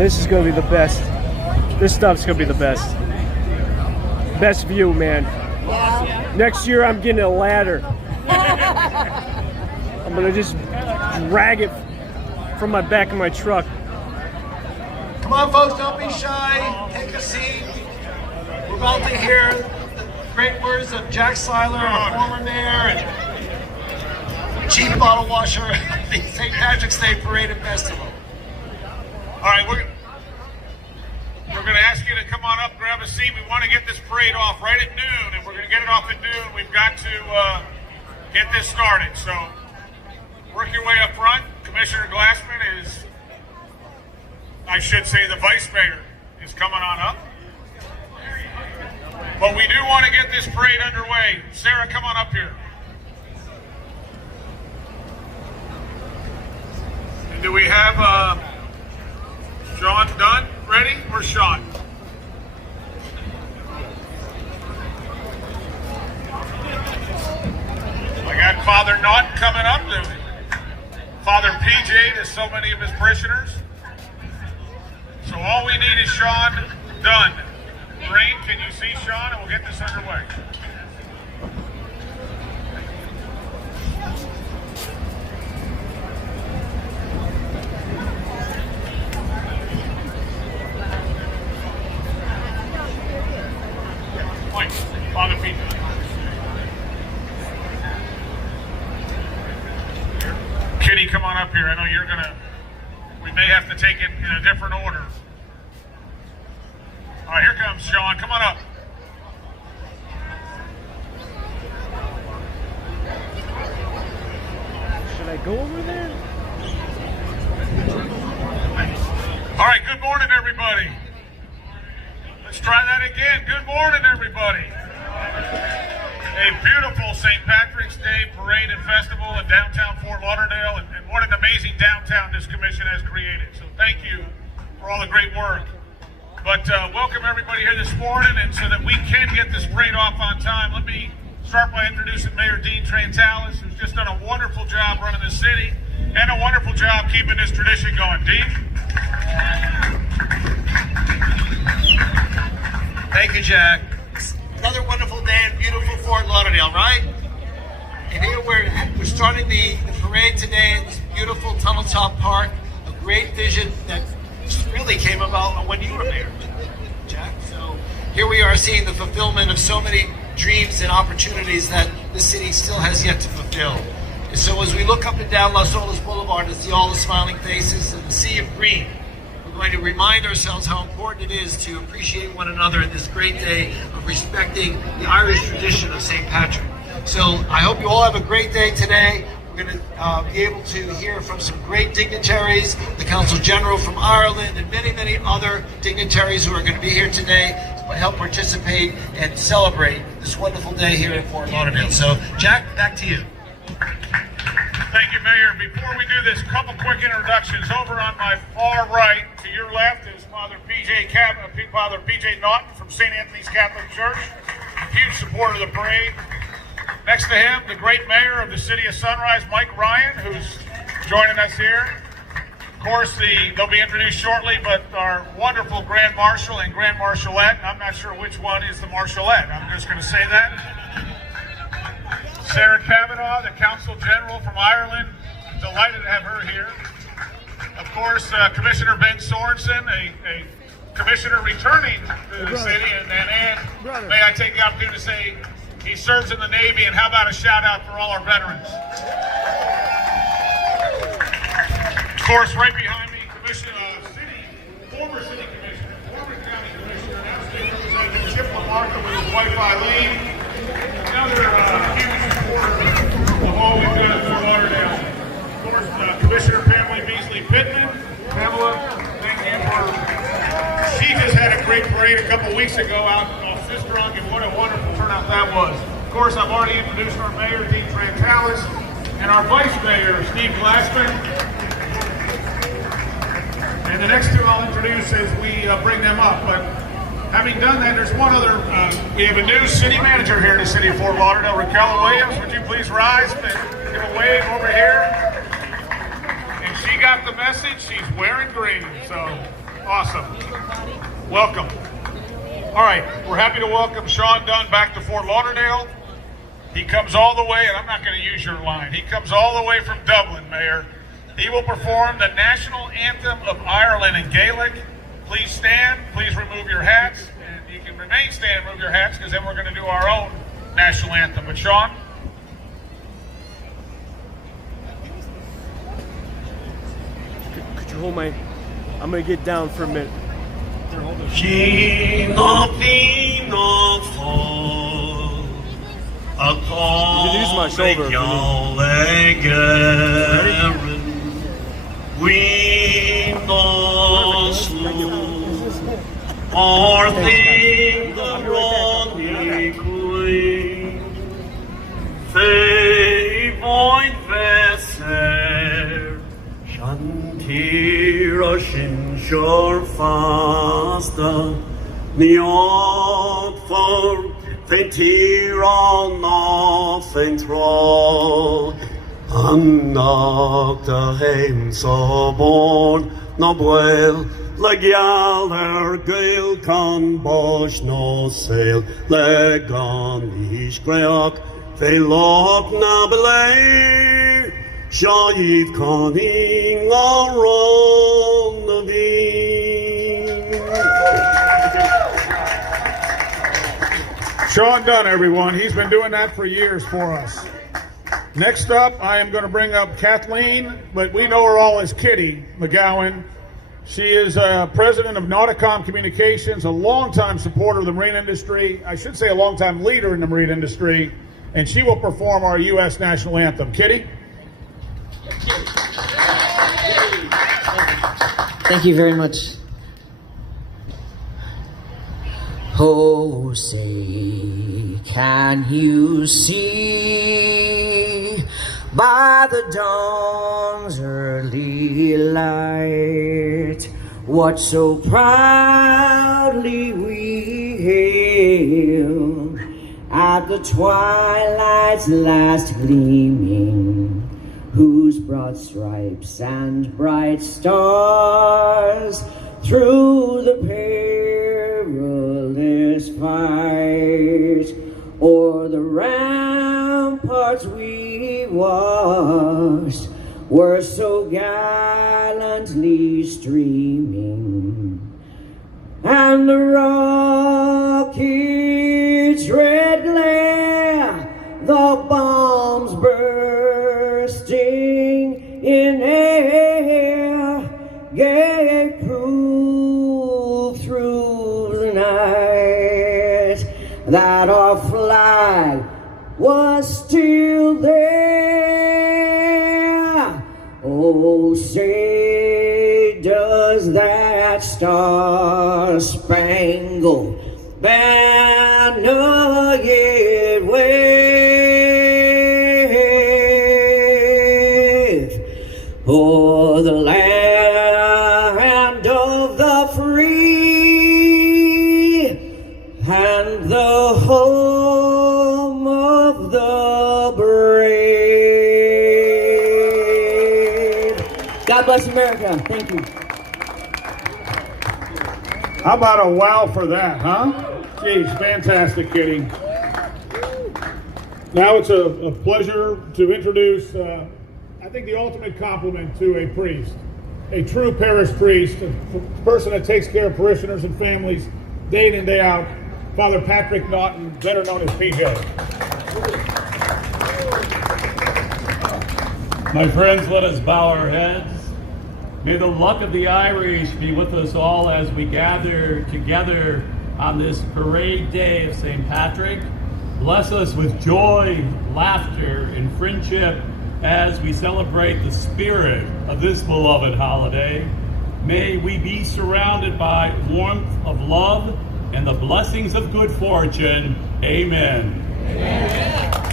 this is gonna be the best. This stuff's gonna be the best. Best view, man. Next year I'm getting a ladder. I'm gonna just drag it from my back of my truck. Come on, folks, don't be shy. Take a seat. We're about to hear the great words of Jack Seiler, our former mayor and chief bottle washer of the St. Patrick's Day Parade and Festival. All right, we're going to ask you to come on up, grab a seat. We want to get this parade off right at noon, and we're going to get it off at noon. We've got to get this started. So work your way up front. Commissioner Glassman is, I should say the Vice Mayor is coming on up. But we do want to get this parade underway. Sarah, come on up here. And do we have Sean Dunn ready? Where's Sean? I got Father Naughton coming up. Father PJ to so many of his parishioners. So all we need is Sean Dunn. Rain, can you see Sean? And we'll get this underway. Mike, Father Pete. Kitty, come on up here. I know you're gonna, we may have to take it in a different order. All right, here comes Sean. Come on up. Should I go over there? All right, good morning, everybody. Let's try that again. Good morning, everybody. A beautiful St. Patrick's Day Parade and Festival in downtown Fort Lauderdale, and what an amazing downtown this commission has created. So thank you for all the great work. But welcome everybody here this morning, and so that we can get this parade off on time, let me start by introducing Mayor Dean Trantalis, who's just done a wonderful job running the city and a wonderful job keeping this tradition going. Dean? Thank you, Jack. Another wonderful day in beautiful Fort Lauderdale, right? And here we're starting the parade today in this beautiful Tunnel Top Park, a great vision that really came about when you were there, Jack. So here we are seeing the fulfillment of so many dreams and opportunities that the city still has yet to fulfill. And so as we look up and down Las Olas Boulevard and see all the smiling faces and the sea of green, we're going to remind ourselves how important it is to appreciate one another in this great day of respecting the Irish tradition of St. Patrick. So I hope you all have a great day today. We're going to be able to hear from some great dignitaries, the Consul General from Ireland, and many, many other dignitaries who are going to be here today to help participate and celebrate this wonderful day here in Fort Lauderdale. So, Jack, back to you. Thank you, Mayor. Before we do this, a couple quick introductions. Over on my far right, to your left, is Father PJ Naughton from St. Anthony's Catholic Church, huge supporter of the parade. Next to him, the great mayor of the city of Sunrise, Mike Ryan, who's joining us here. Of course, they'll be introduced shortly, but our wonderful Grand Marshal and Grand Marshallette, I'm not sure which one is the Marshallette, I'm just going to say that. Sarah Kavanaugh, the Consul General from Ireland, delighted to have her here. Of course, Commissioner Ben Sorensen, a commissioner returning to the city, and may I take the opportunity to say he serves in the Navy, and how about a shout out for all our veterans? Of course, right behind me, former city commissioner, former county commissioner, now state representative Chip LaMarca with his wife Eileen, another huge supporter of all we've done at Fort Lauderdale. Of course, Commissioner Pamela Beasley Pittman. Pamela, thank you for. She just had a great parade a couple weeks ago out off Sistrunk, and what a wonderful turnout that was. Of course, I've already introduced our mayor, Dean Trantalis, and our vice mayor, Steve Glassman. And the next two I'll introduce as we bring them up. But having done that, there's one other. We have a new city manager here in the city of Fort Lauderdale, Raquel Williams. Would you please rise and give a wave over here? And she got the message. She's wearing green. So Awesome. Welcome. All right, we're happy to welcome Sean Dunn back to Fort Lauderdale. He comes all the way, and I'm not going to use your line, he comes all the way from Dublin, Mayor. He will perform the national anthem of Ireland in Gaelic. Please stand, please remove your hats, and you can remain standing, remove your hats, because then we're going to do our own national anthem. But Sean? Could you hold my... I'm going to get down for a minute. You can use my shoulder if you Sure faster, not for faintir on nothing throw, and not the hem so born, no well, like yaller gale can bosh no sail, like on ish greok, they lock na belay, shayid conning around the Sean Dunn, everyone. He's been doing that for years for us. Next up, I am going to bring up Kathleen, but we know her all as Kitty McGowan. She is president of Nauticom Communications, a longtime supporter of the marine industry. I should say a longtime leader in the marine industry, and she will perform our U.S. national anthem. Kitty? Thank you very much. Oh, say, can you see by the dawn's early light what so proudly we hailed at the twilight's last gleaming, whose broad stripes and bright stars through the perilous fight o'er the ramparts we watched were so gallantly streaming, and the rocket's red glare, the bombs bursting in air, gave proof through the night that our flag was still there. Oh, say, does that star-spangled banner yet wave o'er the land of the free and the home of the brave? God bless America. Thank you. How about a wow for that, huh? Geez, fantastic, Kitty. Now it's a pleasure to introduce, I think, the ultimate compliment to a priest, a true parish priest, a person that takes care of parishioners and families day in and day out, Father Patrick Naughton, better known as PJ. My friends, let us bow our heads. May the luck of the Irish be with us all as we gather together on this parade day of St. Patrick. Bless us with joy, laughter, and friendship as we celebrate the spirit of this beloved holiday. May we be surrounded by warmth of love and the blessings of good fortune. Amen. Amen.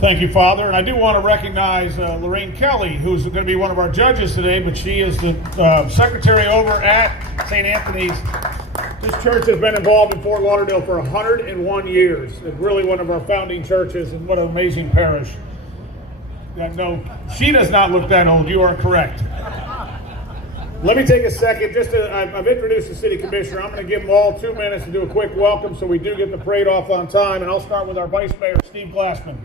Thank you, Father. And I do want to recognize Lorraine Kelly, who's going to be one of our judges today, but she is the secretary over at St. Anthony's. This church has been involved in Fort Lauderdale for 101 years. It's really one of our founding churches, and what an amazing parish. No, she does not look that old. You are correct. Let me take a second. I've introduced the city commissioner. I'm going to give them all 2 minutes to do a quick welcome so we do get the parade off on time. And I'll start with our Vice Mayor, Steve Glassman.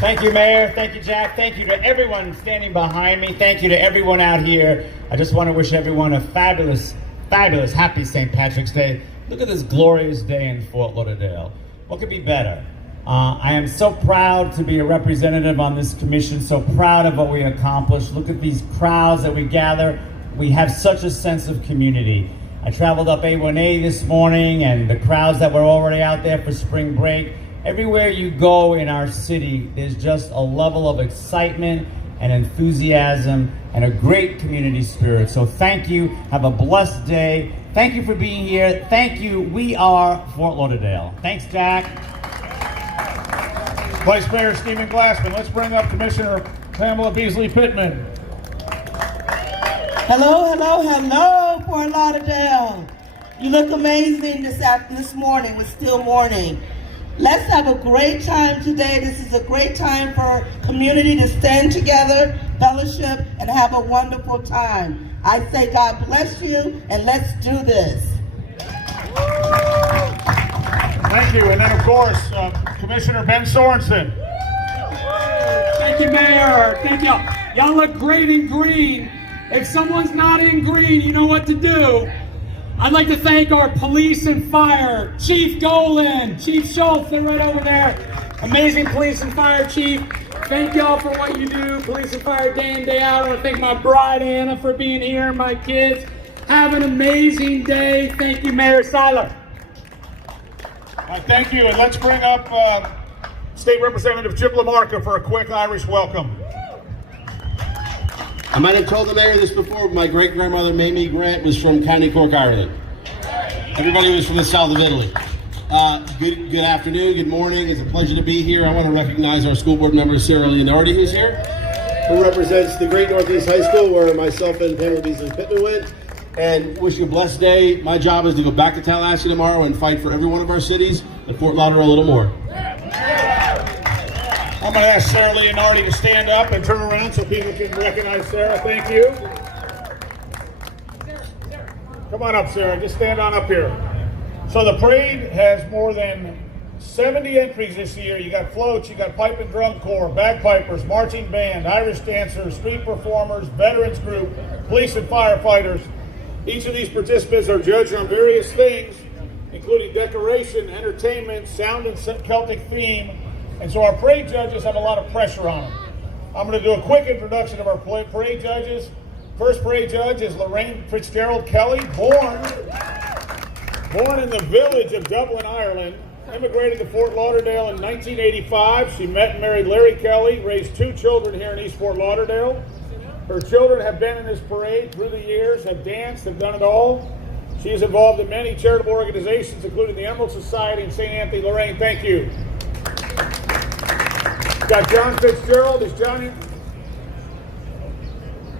Thank you, Mayor. Thank you, Jack. Thank you to everyone standing behind me. Thank you to everyone out here. I just want to wish everyone a fabulous, fabulous, happy St. Patrick's Day. Look at this glorious day in Fort Lauderdale. What could be better? I am so proud to be a representative on this commission, so proud of what we accomplished. Look at these crowds that we gather. We have such a sense of community. I traveled up A1A this morning, and the crowds that were already out there for spring break. Everywhere you go in our city, there's just a level of excitement and enthusiasm and a great community spirit. So thank you. Have a blessed day. Thank you for being here. Thank you. We are Fort Lauderdale. Thanks, Jack. Vice Mayor Stephen Glassman. Let's bring up Commissioner Pamela Beasley Pittman. Hello, hello, hello, Fort Lauderdale. You look amazing this morning. It's still morning. Let's have a great time today. This is a great time for community to stand together, fellowship, and have a wonderful time. I say God bless you, and let's do this. Thank you. And then, of course, Commissioner Ben Sorensen. Thank you, Mayor. Thank y'all. Y'all look great in green. If someone's not in green, you know what to do. I'd like to thank our police and fire, Chief Golan, Chief Schultz, they're right over there. Amazing police and fire chief. Thank y'all for what you do, police and fire day in, day out. I want to thank my bride, Anna, for being here, my kids. Have an amazing day. Thank you, Mayor Seiler. Thank you, and let's bring up State Representative Chip LaMarca for a quick Irish welcome. I might have told the mayor this before, but my great-grandmother, Mamie Grant, was from County Cork, Ireland. Everybody was from the south of Italy. Good afternoon, good morning. It's a pleasure to be here. I want to recognize our school board member, Sarah Leonardi, who's here, who represents the Great Northeast High School, where myself and Pamela Beasley Pittman went. And wish you a blessed day. My job is to go back to Tallahassee tomorrow and fight for every one of our cities, and Fort Lauderdale a little more. I'm going to ask Sarah Leonardi to stand up and turn around so people can recognize Sarah. Thank you. Come on up, Sarah. Just stand on up here. So the parade has more than 70 entries this year. You got floats, you got pipe and drum corps, bagpipers, marching band, Irish dancers, street performers, veterans group, police and firefighters. Each of these participants are judged on various things, including decoration, entertainment, sound and Celtic theme. And so our parade judges have a lot of pressure on them. I'm going to do a quick introduction of our parade judges. First parade judge is Lorraine Fitzgerald Kelly, born in the village of Dublin, Ireland, immigrated to Fort Lauderdale in 1985. She met and married Larry Kelly, raised 2 children here in East Fort Lauderdale. Her children have been in this parade through the years, have danced, have done it all. She is involved in many charitable organizations, including the Emerald Society and St. Anthony. Lorraine, thank you. Got John Fitzgerald. Is Johnny?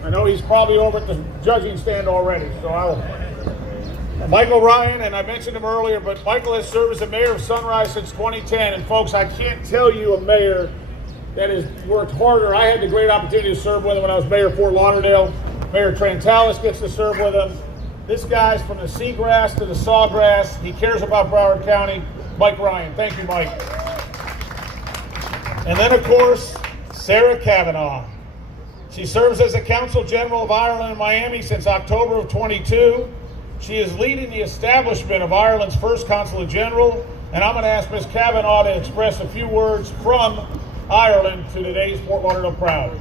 I know he's probably over at the judging stand already, so I'll. Michael Ryan, and I mentioned him earlier, but Michael has served as the mayor of Sunrise since 2010. And folks, I can't tell you a mayor that has worked harder. I had the great opportunity to serve with him when I was mayor of Fort Lauderdale. Mayor Trantalis gets to serve with him. This guy's from the seagrass to the sawgrass. He cares about Broward County. Mike Ryan. Thank you, Mike. And then, of course, Sarah Kavanaugh. She serves as the Consul General of Ireland in Miami since October of 22. She is leading the establishment of Ireland's first Consulate General. And I'm going to ask Ms. Kavanaugh to express a few words from Ireland to today's Fort Lauderdale Proud.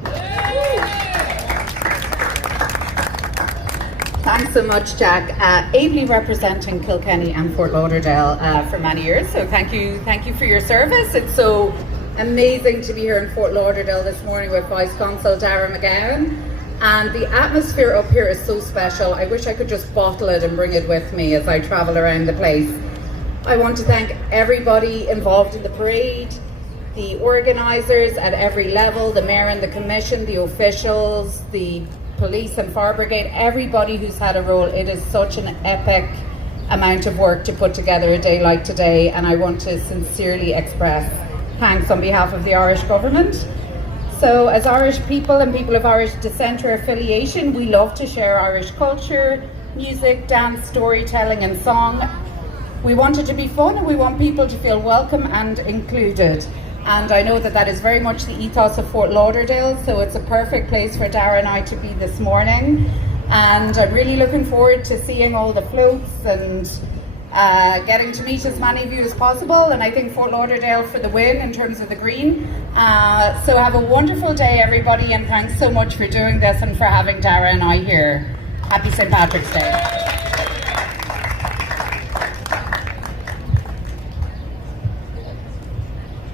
Thanks so much, Jack. Ably representing Kilkenny and Fort Lauderdale for many years. So thank you for your service. It's so amazing to be here in Fort Lauderdale this morning with Vice Consul Dara McGowan. And the atmosphere up here is so special. I wish I could just bottle it and bring it with me as I travel around the place. I want to thank everybody involved in the parade, the organisers at every level, the mayor and the commission, the officials, the police and fire brigade, everybody who's had a role. It is such an epic amount of work to put together a day like today, and I want to sincerely express thanks on behalf of the Irish government. So as Irish people and people of Irish descent or affiliation, we love to share Irish culture, music, dance, storytelling and song. We want it to be fun and we want people to feel welcome and included. And I know that that is very much the ethos of Fort Lauderdale, so it's a perfect place for Dara and I to be this morning. And I'm really looking forward to seeing all the floats and getting to meet as many of you as possible. And I think Fort Lauderdale for the win in terms of the green. So have a wonderful day, everybody, and thanks so much for doing this and for having Dara and I here. Happy St. Patrick's Day.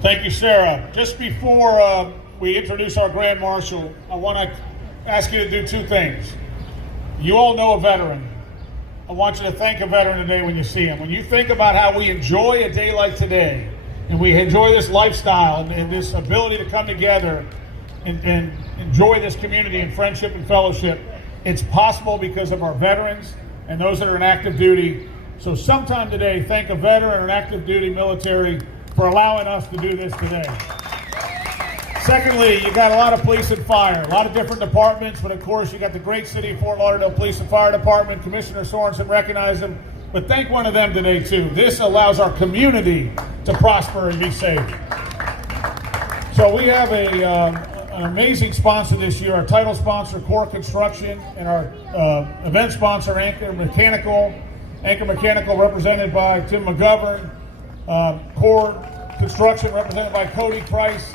Thank you, Sarah. Just before we introduce our Grand Marshal, I want to ask you to do two things. You all know a veteran. I want you to thank a veteran today when you see him. When you think about how we enjoy a day like today, and we enjoy this lifestyle and this ability to come together and enjoy this community and friendship and fellowship, it's possible because of our veterans and those that are in active duty. So sometime today, thank a veteran or an active duty military for allowing us to do this today. Secondly, you got a lot of police and fire, a lot of different departments, but of course you got the great city of Fort Lauderdale Police and Fire Department. Commissioner Sorensen recognized them, but thank one of them today too. This allows our community to prosper and be safe. So we have an amazing sponsor this year. Our title sponsor, Core Construction, and our event sponsor, Anchor Mechanical. Anchor Mechanical represented by Tim McGovern. Core Construction represented by Cody Price.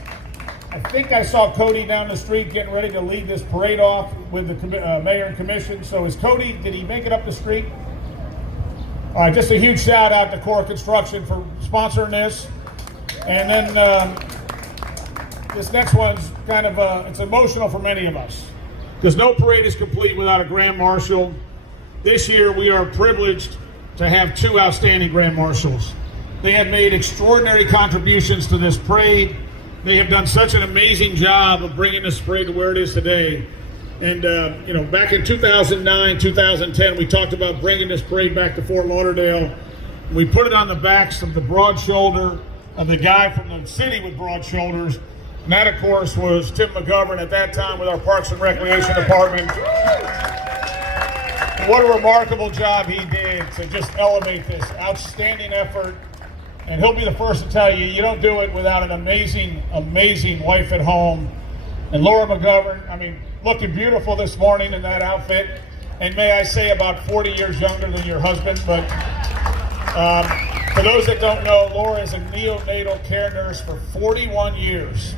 I think I saw Cody down the street getting ready to lead this parade off with the mayor and commission. So is Cody, did he make it up the street? All right, just a huge shout out to Core Construction for sponsoring this. And then this next one's kind of, it's emotional for many of us, because no parade is complete without a Grand Marshal. This year we are privileged to have two outstanding Grand Marshals. They have made extraordinary contributions to this parade. They have done such an amazing job of bringing this parade to where it is today. And, you know, back in 2009, 2010, we talked about bringing this parade back to Fort Lauderdale. We put it on the backs of the broad shoulder of the guy from the city with broad shoulders. And that, of course, was Tim McGovern at that time with our Parks and Recreation Department. And what a remarkable job he did to just elevate this outstanding effort. And he'll be the first to tell you, you don't do it without an amazing, amazing wife at home. And Laura McGovern, I mean, looking beautiful this morning in that outfit. And may I say about 40 years younger than your husband. But for those that don't know, Laura is a neonatal care nurse for 41 years.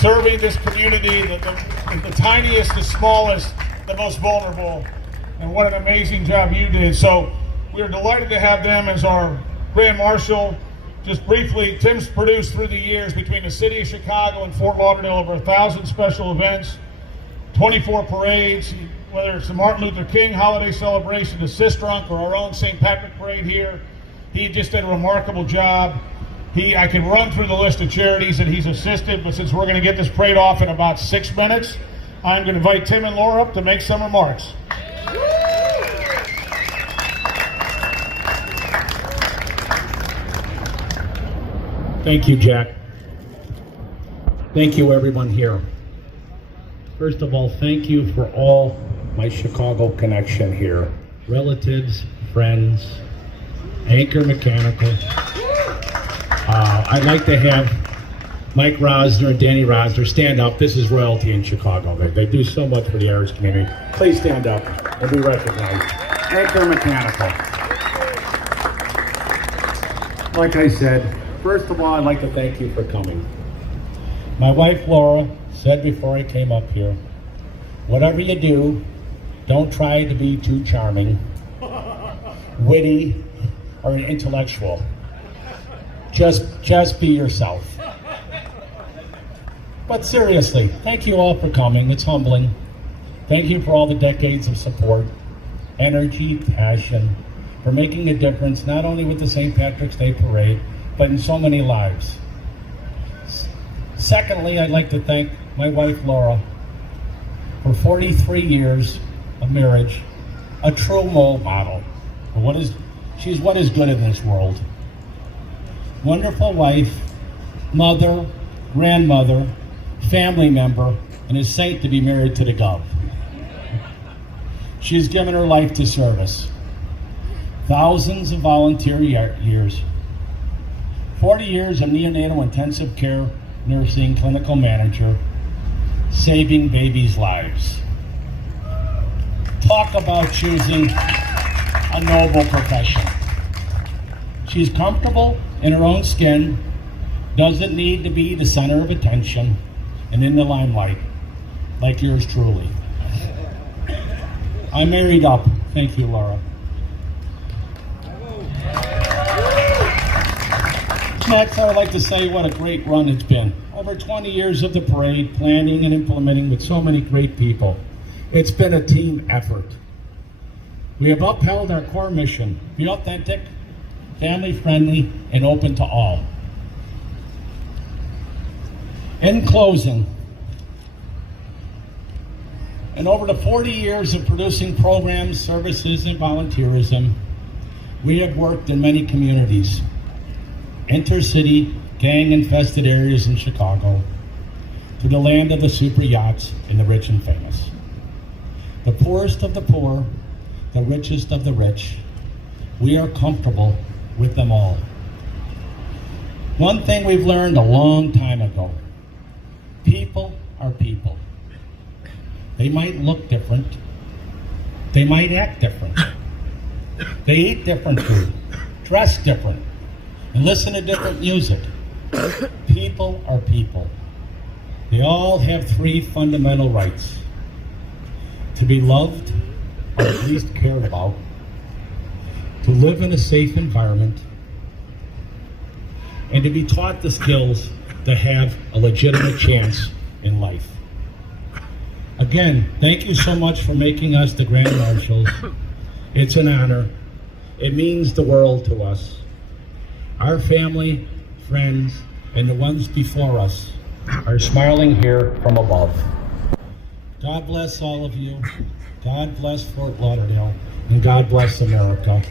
Serving this community, the tiniest, the smallest, the most vulnerable. And what an amazing job you did. So we're delighted to have them as our Grand Marshal. Just briefly, Tim's produced through the years between the city of Chicago and Fort Lauderdale over 1,000 special events, 24 parades, whether it's the Martin Luther King holiday celebration, the Sistrunk, or our own St. Patrick Parade here. He just did a remarkable job. I can run through the list of charities that he's assisted, but since we're going to get this parade off in about 6 minutes, I'm going to invite Tim and Laura up to make some remarks. Thank you, Jack. Thank you, everyone here. First of all, thank you for all my Chicago connection here. Relatives, friends, Anchor Mechanical. I'd like to have Mike Rosner and Danny Rosner stand up. This is royalty in Chicago. They do so much for the Irish community. Please stand up and be recognized. Anchor Mechanical. Like I said, first of all, I'd like to thank you for coming. My wife, Laura, said before I came up here, whatever you do, don't try to be too charming, witty, or intellectual. Just be yourself. But seriously, thank you all for coming. It's humbling. Thank you for all the decades of support, energy, passion, for making a difference not only with the St. Patrick's Day Parade, but in so many lives. Secondly, I'd like to thank my wife, Laura, for 43 years of marriage, a true role model. She's what is good in this world. Wonderful wife, mother, grandmother, family member, and a saint to be married to the Gov. She's given her life to service. Thousands of volunteer years. 40 years of neonatal intensive care nursing clinical manager, saving babies' lives. Talk about choosing a noble profession. She's comfortable in her own skin, doesn't need to be the center of attention and in the limelight, like yours truly. I married up. Thank you, Laura. Next, I would like to say what a great run it's been. Over 20 years of the parade, planning and implementing with so many great people. It's been a team effort. We have upheld our core mission, be authentic, family-friendly, and open to all. In closing, in over the 40 years of producing programs, services, and volunteerism, we have worked in many communities. Intercity, gang-infested areas in Chicago, to the land of the super yachts and the rich and famous. The poorest of the poor, the richest of the rich, we are comfortable with them all. One thing we've learned a long time ago, people are people. They might look different, they might act different, they eat different food, dress different, and listen to different music. People are people. They all have three fundamental rights: to be loved, or at least cared about, to live in a safe environment, and to be taught the skills to have a legitimate chance in life. Again, thank you so much for making us the Grand Marshals. It's an honor. It means the world to us. Our family, friends, and the ones before us are smiling here from above. God bless all of you. God bless Fort Lauderdale, and God bless America.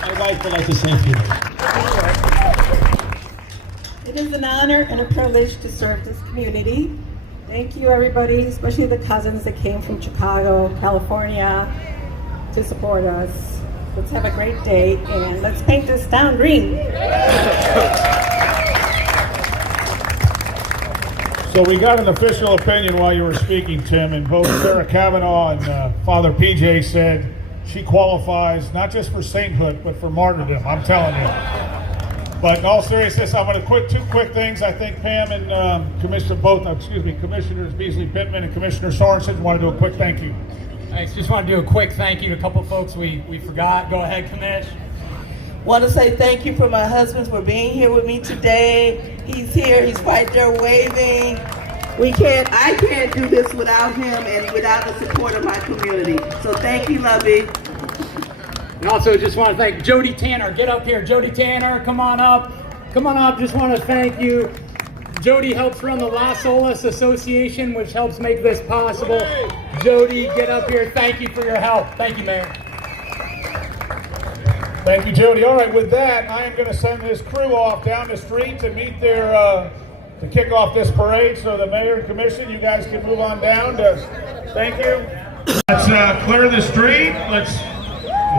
My wife would like to say a few words. It is an honor and a privilege to serve this community. Thank you, everybody, especially the cousins that came from Chicago, California, to support us. Let's have a great day, and let's paint this town green. So we got an official opinion while you were speaking, Tim, and both Sarah Kavanaugh and Father PJ said she qualifies not just for sainthood, but for martyrdom. I'm telling you. But in all seriousness, I'm going to quit two quick things. I think Pam and Commissioners Beasley Pittman and Commissioner Sorensen want to do a quick thank you. I just want to do a quick thank you to a couple folks we forgot. Go ahead, Commish. Want to say thank you for my husband for being here with me today. He's here, he's right there waving. I can't do this without him and without the support of my community. So thank you, lovey. And also just want to thank Jody Tanner. Get up here, Jody Tanner, come on up. Come on up, just want to thank you. Jody helps run the Las Olas Association, which helps make this possible. Jody, get up here. Thank you for your help. Thank you, Mayor. Thank you, Jody. All right, with that, I am going to send this crew off down the street to meet to kick off this parade. So the mayor and commission, you guys can move on down. Thank you. Let's clear the street. Let's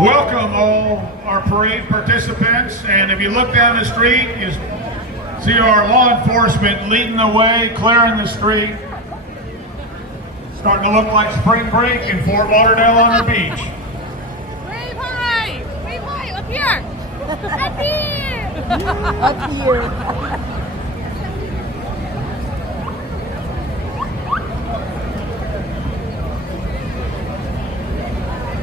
welcome all our parade participants. And if you look down the street, you see our law enforcement leading the way, clearing the street. Starting to look like spring break in Fort Lauderdale on the beach. Wave high! Wave high! Up here! Up here! Up here.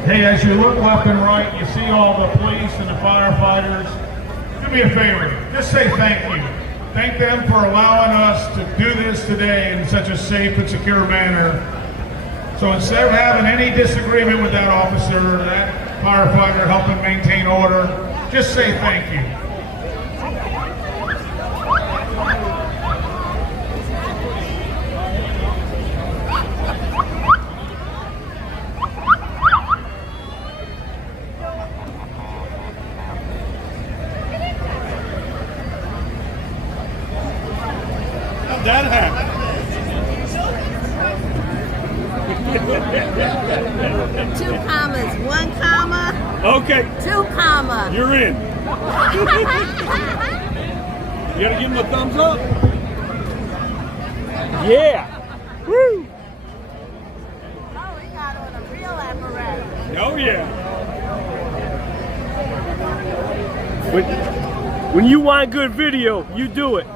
Hey, as you look left and right, you see all the police and the firefighters. Do me a favor, just say thank you. Thank them for allowing us to do this today in such a safe and secure manner. So instead of having any disagreement with that officer or that firefighter helping maintain order, just say thank you. Two commas. One comma. Okay. Two comma. You're in. You gotta give him a thumbs up. Yeah. Woo. Oh, we got on a real apparatus. Oh yeah. When you want good video, you do it.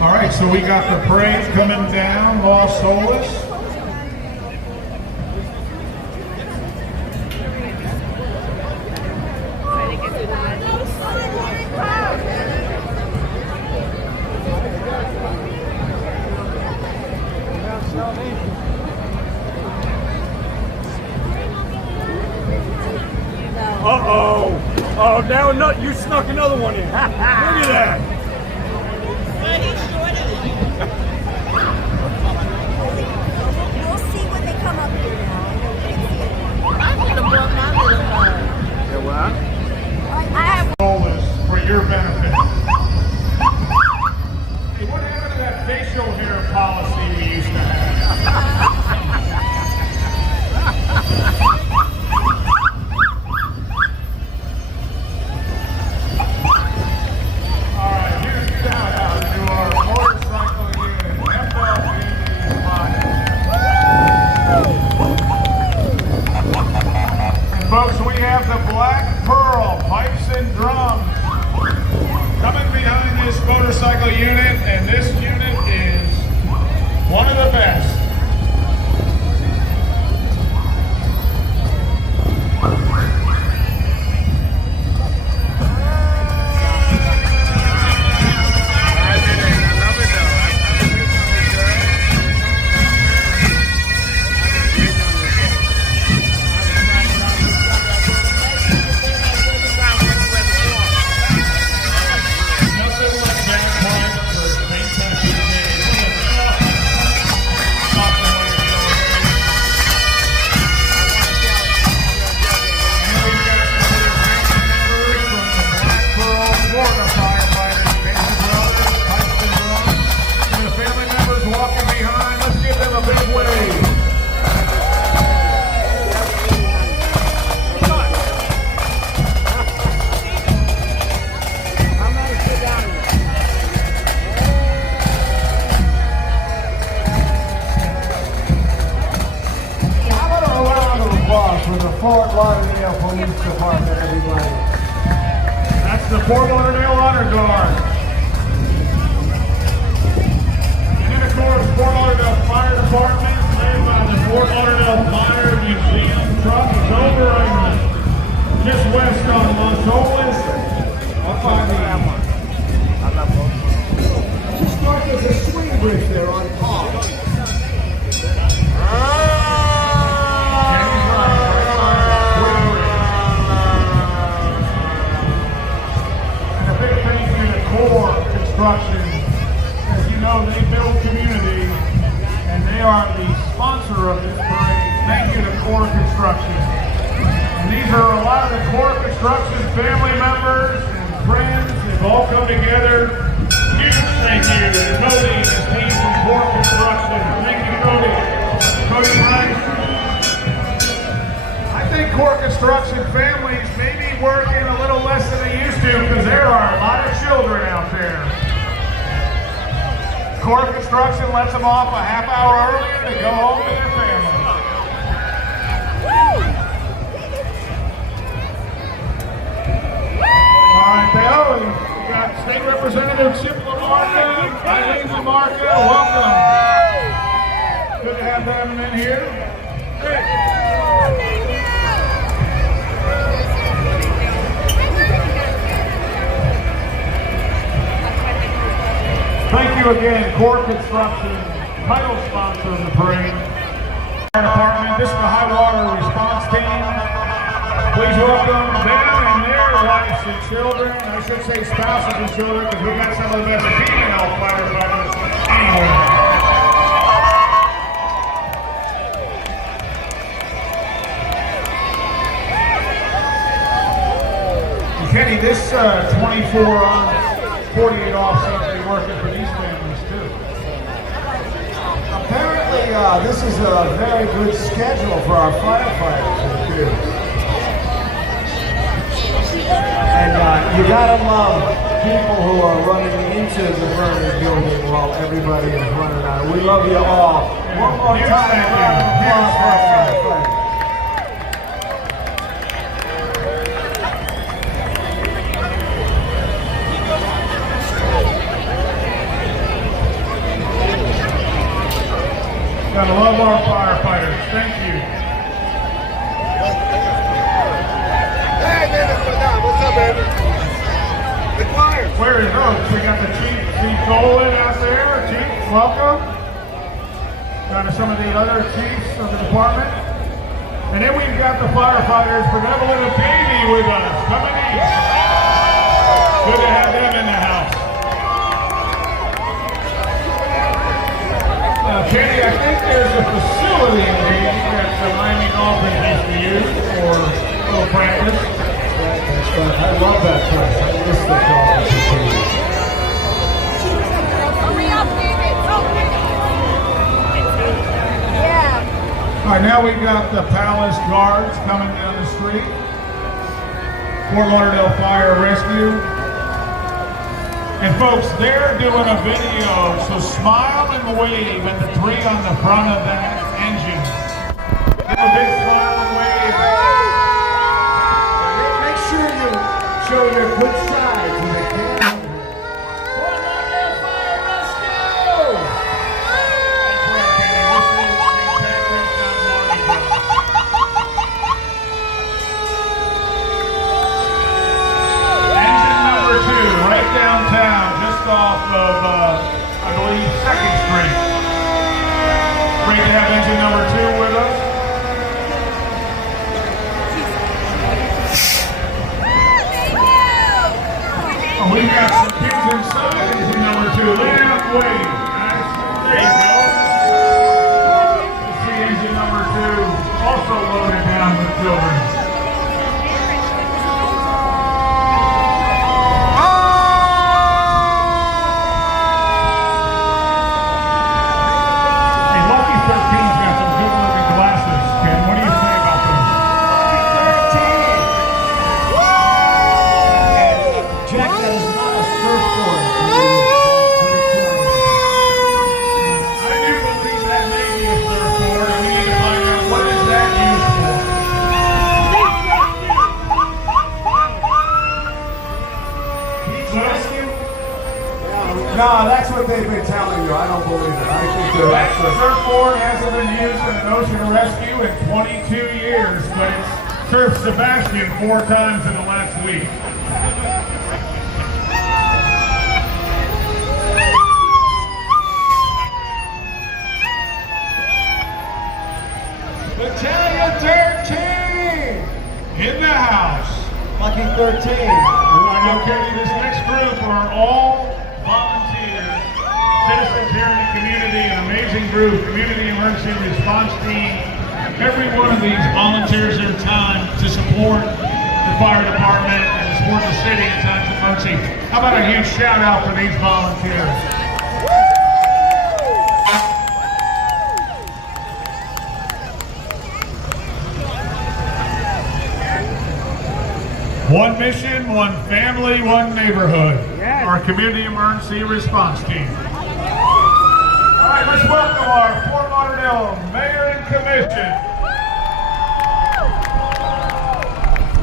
All right, so we got the parade coming down, Los Solis. Uh-oh. Oh, now you snuck another one in. Look at that. We'll see when they come up here now. I'm gonna blow my little Yeah, what? I have Solis for your benefit. Hey, what happened to that facial hair policy we used to have? Folks, we have the Black Pearl pipes and drums coming behind this motorcycle unit, and this unit is one of the best. For the Fort Lauderdale Police Department, everybody. That's the Fort Lauderdale Honor Guard. And then, of course, Fort Lauderdale Fire Department, led by the Fort Lauderdale Fire Museum truck, is over just west on Los Olas. I'll find the just like there's a swing bridge there on top. Construction. As you know, they build community, and they are the sponsor of this parade. Thank you to Core Construction. And these are a lot of the Core Construction family members and friends. They've all come together. Huge thank you to Cody and his team from Core Construction. Thank you, Cody. Cody Price. I think Core Construction families may be working a little less than they used to because there are a lot of children out there. Core Construction lets them off a half hour earlier to go home to their family. All right, we got State Representative Chip LaMarca, Eileen LaMarca, welcome. Good to have them in here. Thank you again, Core Construction, title sponsor of the parade. Fire Department, this is the high water response team. Please welcome them and their wives and children. I should say spouses and children because we got some of the best female firefighters anywhere. Kenny, this 24 on, 48 off Sunday working for you. this is a very good schedule for our firefighters, it is. And you gotta love people who are running into the burning building while everybody is running out. We love you all. One more time, a round of applause for our firefighters. Gotta love our firefighters. Thank you. Hey, baby, what's up, baby? The choir. Where is we got the Chief Dolan out there. Chief, welcome. Got some of the other chiefs of the department. And then we've got the firefighters Benevolent of Davie with us coming in. Good to have them in the house. Kenny, I think there's a facility in Davie that the Miami Dolphins used to use for a little practice. That's right. I love that place. I miss the Dolphins facility. Hurry up, David. Yeah. All right, now we've got the Palace Guards coming down the street. Fort Lauderdale Fire Rescue. And folks, they're doing a video, so smile and wave at the three on the front of that engine. Give a big smile and wave. Make sure you show your good side to the camera. Fort Lauderdale Fire Rescue! That's right, Kenny. This is St. Patrick's on Lauderdale. Engine number 2, right downtown, just off of, I believe, 2nd Street. Great to have engine number 2 with us. Oh, we've got some kids inside engine number 2. Lay down and wave. Nice. There you go. You see engine number 2 also loaded down with children. No, that's what they've been telling you. I don't believe it. I think they're That surfboard hasn't been used in an ocean rescue in 22 years, but it's surfed Sebastian 4 times in the last week. Battalion 13! In the house. Lucky 13. I know, Katie, this next group are all volunteers, citizens here in the community, an amazing group, community emergency response team. Every one of these volunteers their time to support the fire department and to support the city in times of emergency. How about a huge shout out for these volunteers? One mission, one family, one neighborhood. Yes. Our community emergency response team. All right, let's welcome our Fort Lauderdale Mayor and Commission.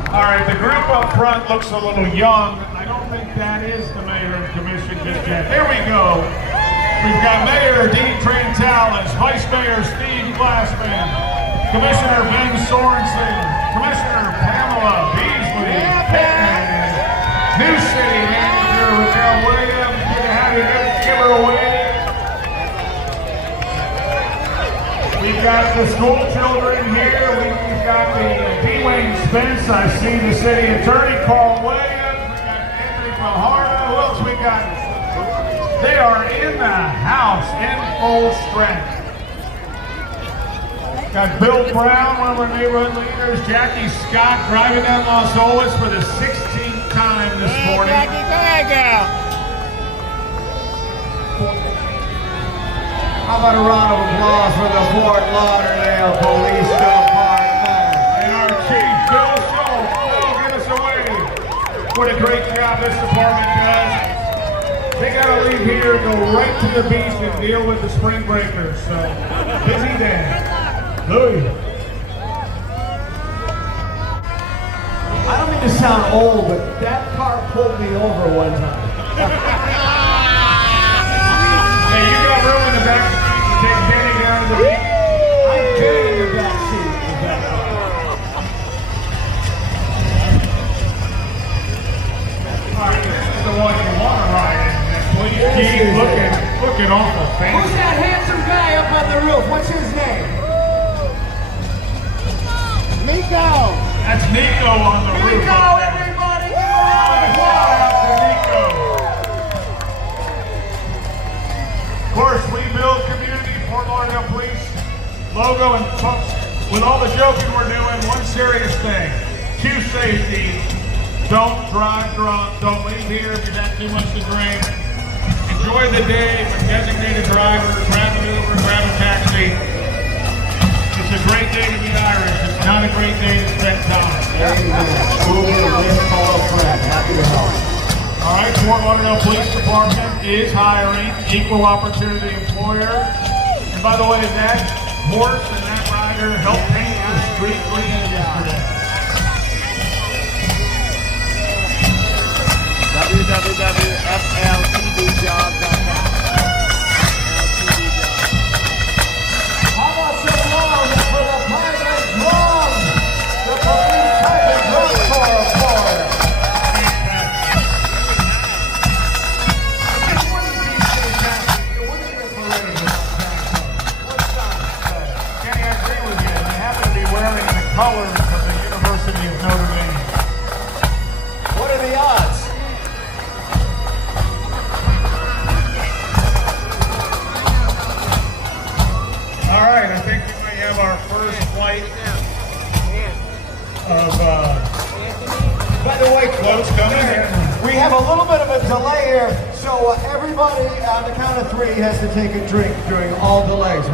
All right, the group up front looks a little young. I don't think that is the Mayor and Commission just yet. There we go. We've got Mayor Dean Trentalis, Vice Mayor Steve Glassman, Commissioner Ben Sorensen, Commissioner Pamela Beasley, Pittman, New City Manager Raquel Williams. Good to have you. Give her a wave. We've got the school children here. We've got the Dwayne Spence. I see the city attorney, Carl Williams. We got Anthony Fajardo. Who else we got? They are in the house in full strength. Got Bill Brown, one of our neighborhood leaders. Jackie Scott driving down Los Olas for the 16th time this morning. Jackie, go ahead, girl. How about a round of applause for the Fort Lauderdale Police Department? And our chief, Bill Schultz, will give us away. What a great job this department does. They gotta leave here, go right to the beach and deal with the spring breakers. So, busy day. Louis. I don't mean to sound old, but that car pulled me over one time. Hey, you got room in the back seat to take Kenny down to the beach? I'm carrying the back seat. Alright, this is the one you want to ride in. Please keep looking awful fancy. Who's that handsome guy up on the roof? What's his name? Nico. That's Nico on the roof. Nico, everybody! Shout out to Nico. Of course, we build community, Fort Lauderdale Police logo, and folks, with all the joking we're doing, one serious thing. Cue safety. Don't drive drunk. Don't leave here if you've had too much to drink. Enjoy the day with designated drivers. Grab an Uber, grab a taxi. It's a great day to be Irish. It's not a great day to spend time. All right, Fort Lauderdale Police Department is hiring equal opportunity employer. And by the way, that horse and that rider helped paint the street green yesterday. www.fltdjobs.com. How about some love for the private drum? The police private drum corps, of course. Kenny, I agree with you. They happen to be wearing the colors of the University of Notre Dame. What are the odds? All right, I think we might have our first flight of By the way, floats coming in. we have a little bit of a delay here, so everybody on the count of 3 has to take a drink during all delays.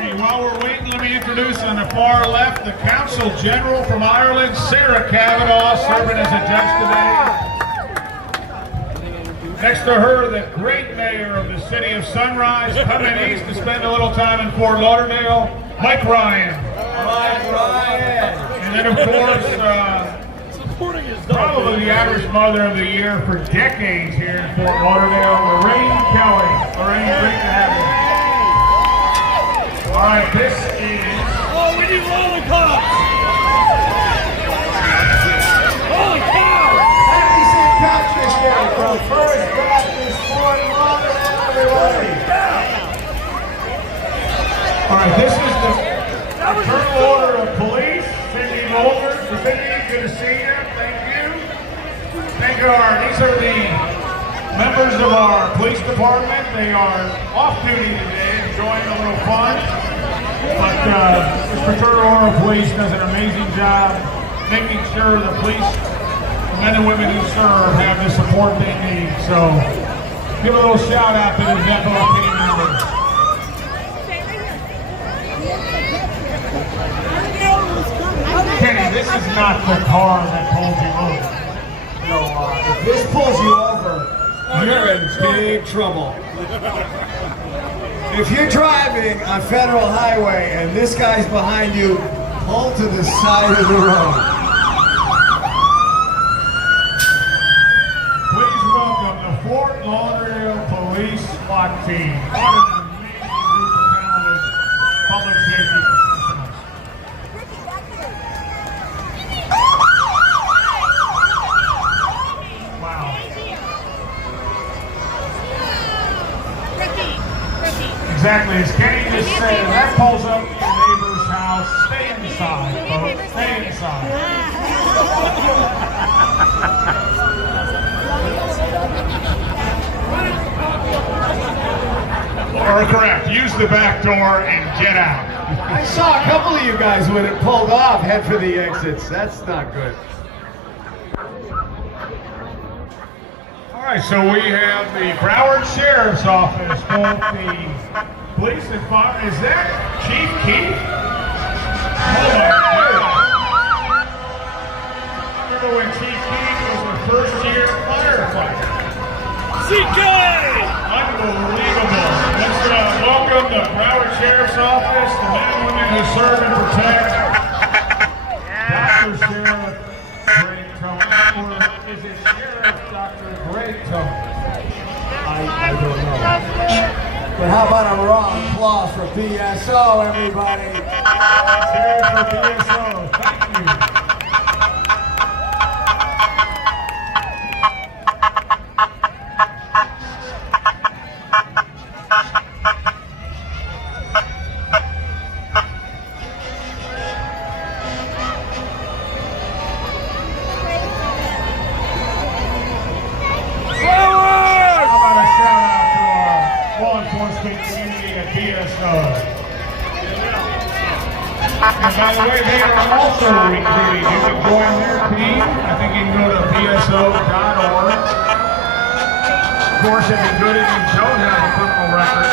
Hey, while we're waiting, let me introduce on the far left the Consul General from Ireland, Sarah Cavanaugh, serving as a judge today. Next to her, the great mayor of the city of Sunrise, coming east to spend a little time in Fort Lauderdale, Mike Ryan. Mike Ryan. And then, of course, probably the Irish Mother of the Year for decades here in Fort Lauderdale, Lorraine Kelly. Lorraine, great to have you. All right, this is... Oh, we need lollipops! Holy cow! Happy St. Patrick's Day from First Baptist Fort Lauderdale, everybody. All right, this is the Colonel Order of Police, Cindy Mulder. Cindy, good to see you. Thank you. These are the members of our police department. They are off duty today, enjoying a little fun. But this Fraternal Order of Police does an amazing job making sure the police, the men and women who serve, have the support they need. So give a little shout out to the FLP members. Kenny, this is not the car that pulled you over. No, if this pulls you over, you're in big trouble. If you're driving on Federal Highway and this guy's behind you, pull to the side of the road. Please welcome the Fort Lauderdale Police SWAT team. What an amazing group of talented public safety professionals. Wow. Exactly, as Kenny just said, if that pulls up to your neighbor's house, stay inside, folks. Stay inside. Or correct, use the back door and get out. I saw a couple of you guys when it pulled off, head for the exits. That's not good. All All right, so we have the Broward Sheriff's Office, both the police and fire. Is that Chief Keith? Oh my God. I remember when Chief Keith was a first-year firefighter. CK! Unbelievable. Let's welcome the Broward Sheriff's Office, the men and women who serve and protect. Dr. Sheriff Greg Tony, or is it Sheriff Dr. Greg Tony? I don't know. But how about a round of applause for BSO, everybody? Cheers for BSO. Thank you. And by the way, they are also recruiting. You can join their team. I think you can go to pso.org. Of course, it'd be good if you don't have a criminal record.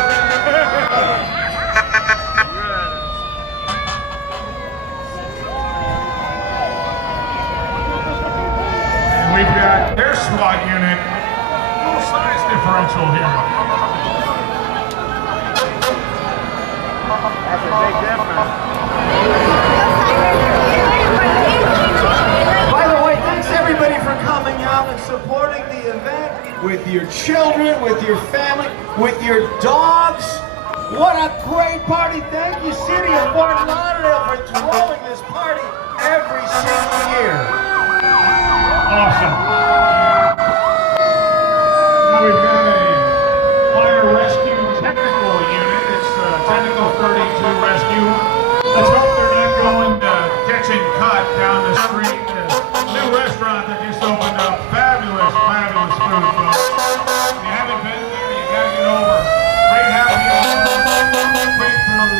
And we've got their SWAT unit. A little size differential here. That's a big difference. By the way, thanks everybody for coming out and supporting the event with your children, with your family, with your dogs. What a great party. Thank you, City of Fort Lauderdale, for throwing this party every single year. Awesome. Now we've got a fire rescue technical unit. It's Technical 32 Rescue. Let's hope they're not going to catch and cut down the street. The new restaurant that just opened up. Fabulous, fabulous food, folks. If you haven't been there, you got to get over. Great happy hour, great food.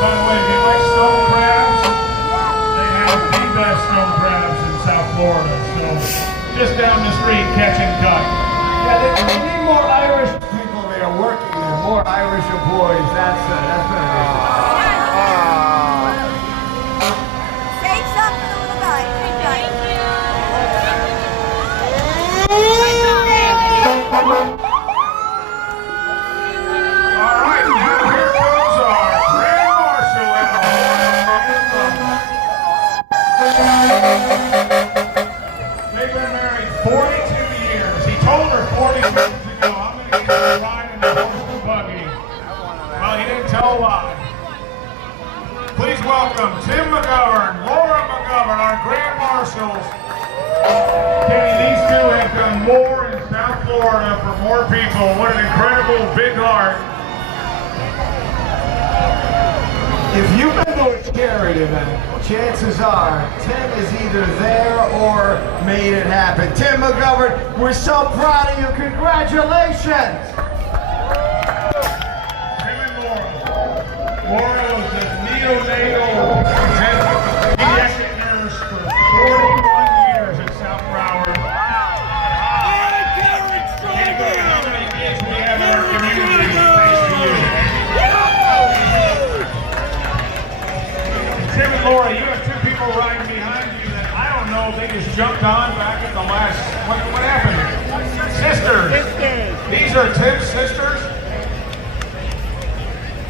By the way, if you like stone crabs, they have the best stone crabs in South Florida. So just down the street, catch and cut. Yeah, they need more Irish people there working there, more Irish employees. That's been an issue. Save some for the little guy. Thank you. All right, now here comes our Grand Marshal They've been married 42 years. He told her 40 years ago, I'm going to get a ride in the horse and buggy. Well, he didn't tell a lie. Please welcome Tim McGovern, Laura McGovern, our Grand Marshals. Kenny, these two have done more in South Florida for more people. What an incredible big heart. If you've been to a charity event, chances are Tim is either there or made it happen. Tim McGovern, we're so proud of you. Congratulations! Tim and Laura. Laura was a neonatal pediatric nurse for 41 years at South Broward. Can't believe how many kids we have in our community thanks to you. Tim and Laura, you have two people riding behind you that I don't know if they just jumped on back at the last. What happened? Sisters. These are Tim's sisters.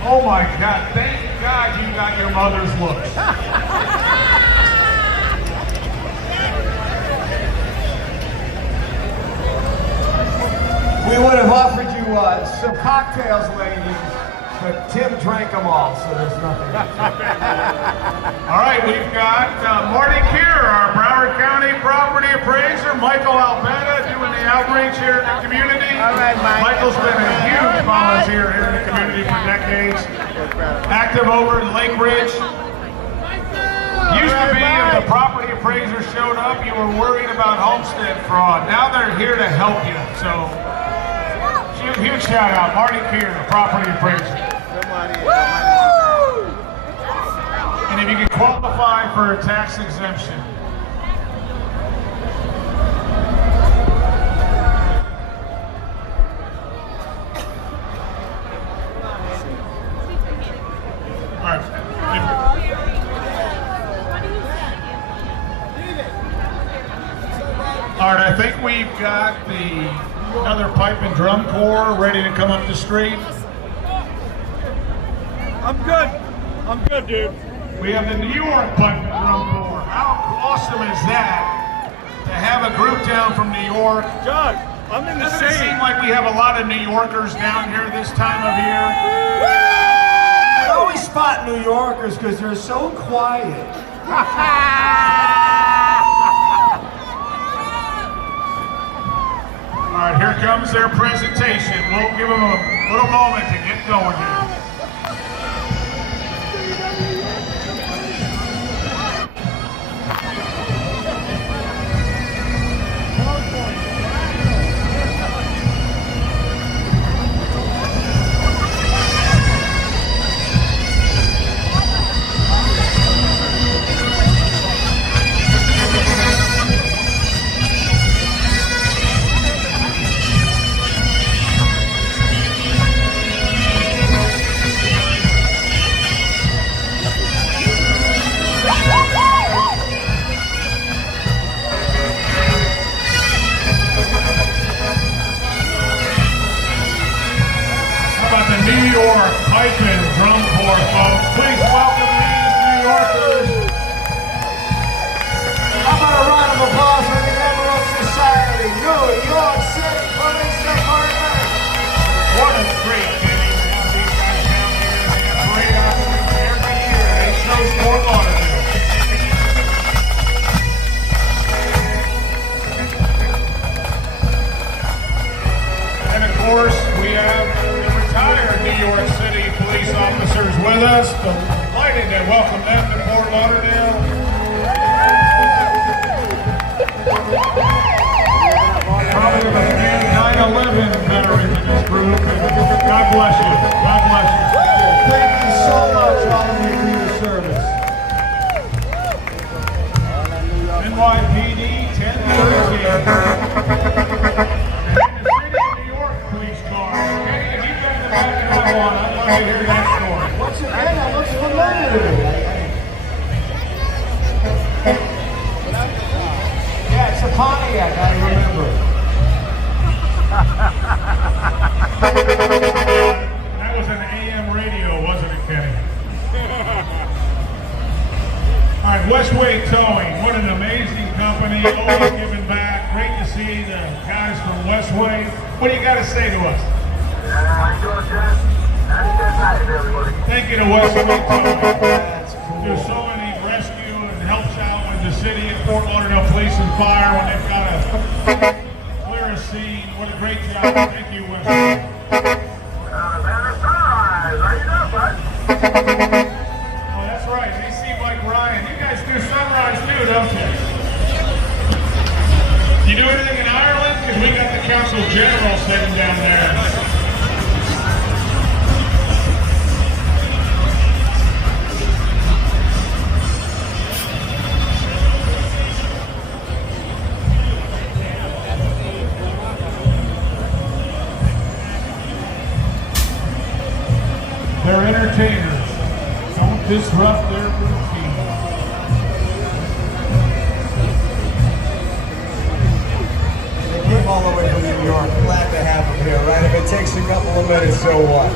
Oh my God! Thank God you got your mother's looks. We would have offered you some cocktails, ladies, but Tim drank them all, so there's nothing. All right, we've got Marty Keir, our Broward County property appraiser, Michael Albetta doing the outreach here in the community. All right, Mike. Michael's been a huge volunteer here in the community for decades. Active over in Lake Ridge. Used to be if the property appraiser showed up, you were worried about homestead fraud. Now they're here to help you. So, huge shout out, Marty Keir, the property appraiser. qualify for a tax exemption. All right, I think we've got another pipe and drum corps ready to come up the street. I'm good. I'm good, dude. We have the New York pipe and drum corps. How awesome is that to have a group down from New York? John, I'm in the Doesn't it seem like we have a lot of New Yorkers down here this time of year? I always spot New Yorkers because they're so quiet. All right, here comes their presentation. We'll give them a little moment to get going here. New York pipe and drum corps, folks. Please welcome these New Yorkers. How about a round of applause for the Emerald Society, New York City Police Department? What a great day to have these guys down here. They have great offerings every year. They chose Fort Lauderdale. And of course, we have retired New York City police officers with us. Delighted to welcome them to Fort Lauderdale. Probably a few 9/11 veterans in this group. God bless you. God bless you. Thank you so much, all of you, for your service. NYPD 1013. Once again, that looks familiar to me. Yeah, it's a Pontiac, I remember. That was an AM radio, wasn't it, Kenny? All right, Westway Towing, what an amazing company, always giving back. Great to see the guys from Westway. What do you got to say to us? Thank you to Westway Towing. There's so many rescue and helps out with the city and Fort Lauderdale Police and Fire when they've got to clear a scene. What a great job. Thank you, Westway. Oh, that's right. They seem like Ryan. You guys do Sunrise too, don't you? You do anything in Ireland? Because we got the Council General sitting down there. They're entertainers. Don't disrupt their routine. They came all the way from New York. Glad to have them here, right? If it takes a couple of minutes, so what?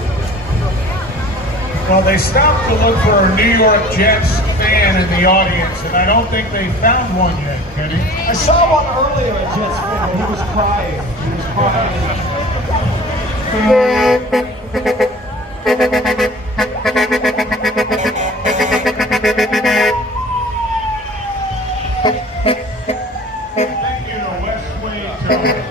Well, they stopped to look for a New York Jets fan in the audience, and I don't think they found one yet, Kenny. I saw one earlier, a Jets fan. He was crying. He was crying. Thank you to Westway Towing.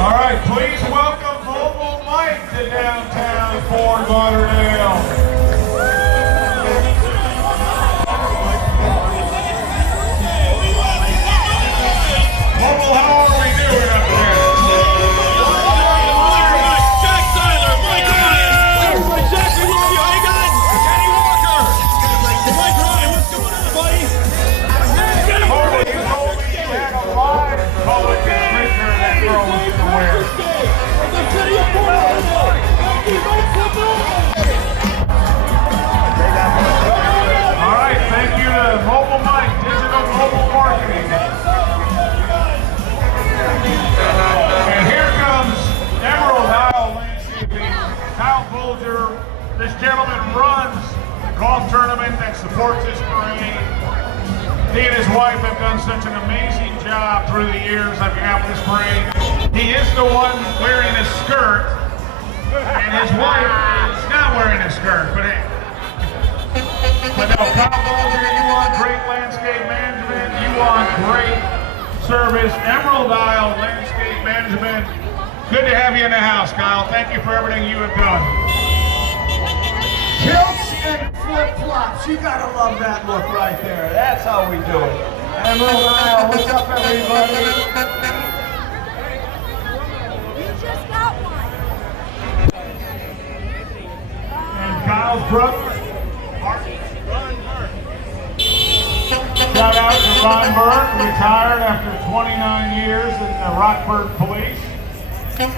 All right, please welcome Mobile Mike. to downtown Fort Lauderdale. Mobile, how are we doing up there? Jack Tyler, Mike Ryan, everybody, Jack, we love you. Hey guys, Kenny Walker, Mike Ryan, what's going on, buddy? Holy, you had a live public picture of that girl used to wear. All right, thank you to Mobile Mike, Digital Global Marketing. And here comes Emerald Isle Landscaping. Kyle Bolger, this gentleman runs the golf tournament that supports this parade. He and his wife have done such an amazing job through the years on behalf of this parade. He is the one wearing a skirt, and his wife is not wearing a skirt, but hey. But no, Kyle Bolger, you want great landscape management, you want great service. Emerald Isle Landscape Management. Good to have you in the house, Kyle. Thank you for everything you have done. Kilts and flip-flops. You gotta love that look right there. That's how we do it. Emerald Isle, what's up, everybody? You just got one. And Kyle's brother, shout out to Ron Burke, retired after 29 years in the Rockford Police. Good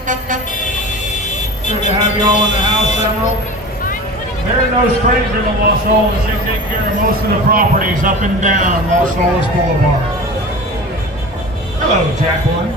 to have you all in the house, Emerald. They're no stranger to Los Olas. They take care of most of the properties up and down Los Olas Boulevard. Hello, Jacqueline.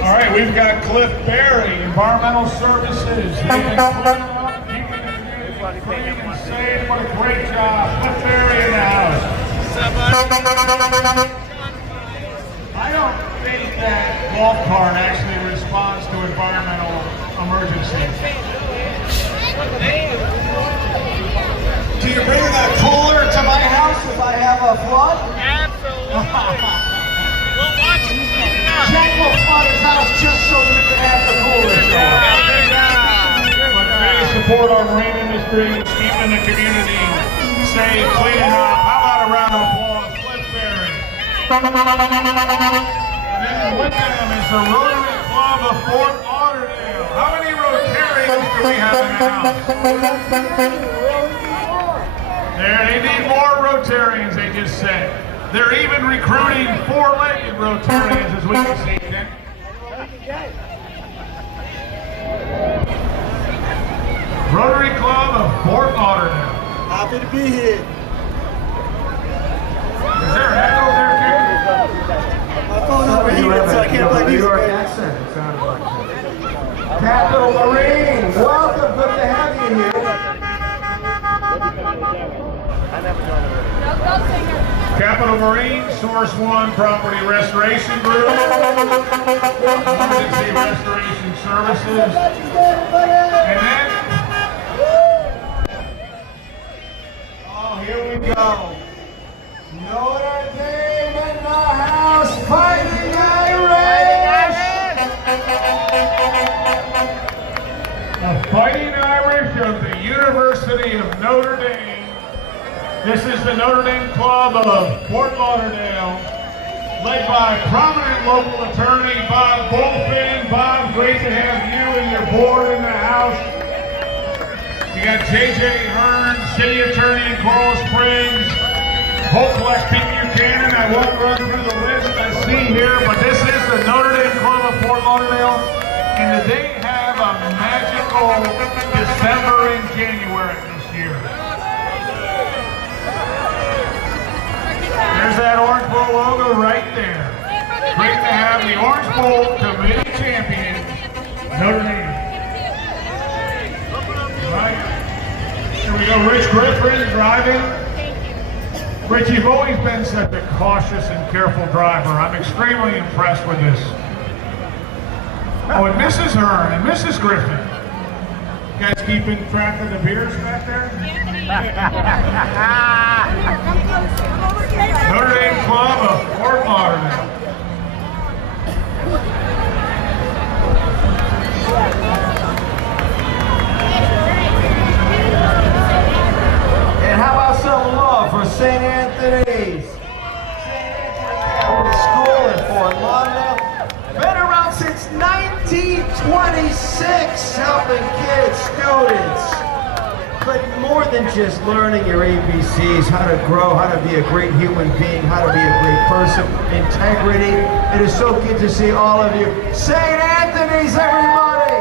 All right, we've got Cliff Berry, Environmental Services. They've been cleaning up, keeping the community clean and safe. What a great job. Cliff Berry in the house. I don't think that golf cart actually responds to environmental emergencies. Do you bring a cooler to my house if I have a flood? Absolutely. Jack will flood his house just so we can have the cooler show up. But they support our marine industry, keeping the community safe, cleaning up. How about a round of applause, Cliff Berry? And then with them is the Rotary Club of Fort Lauderdale. How many Rotarians do we have in the house? There, they need more Rotarians, they just said. They're even recruiting four-legged Rotarians, as we can see. Rotary Club of Fort Lauderdale. Happy to be here. Is there an echo there, Ken? My phone overheated, so I can't play music. New York accent, it sounded like. Capital Marines, welcome. Good to have you here. Capital Marine, Source One Property Restoration Group, Emergency Restoration Services, and then, oh, here we go. Notre Dame in the house, Fighting Irish! the Fighting Irish of the University of Notre Dame. This is the Notre Dame Club of Fort Lauderdale, led by prominent local attorney Bob Bolfin. Bob, great to have you and your board in the house. You got J.J. Hearn, city attorney in Coral Springs, Hopeless Pete Buchanan. I won't run through the list I see here, but this is the Notre Dame Club of Fort Lauderdale, and they have a magical December and January this year. There's that Orange Bowl logo right there. Great to have the Orange Bowl committee champion, Notre Dame. Right. Griffin driving. Rich, you've always been such a cautious and careful driver. I'm extremely impressed with this. Oh, and Mrs. Hearn and Mrs. Griffin. You guys keeping track of the beers back there? Notre Dame Club of Fort Lauderdale. And how about some love for St. Anthony's? St. Anthony Catholic School in Fort Lauderdale. Been around since 1926, helping kids, students. But more than just learning your ABCs, how to grow, how to be a great human being, how to be a great person, integrity. It is so good to see all of you. St. Anthony's, everybody!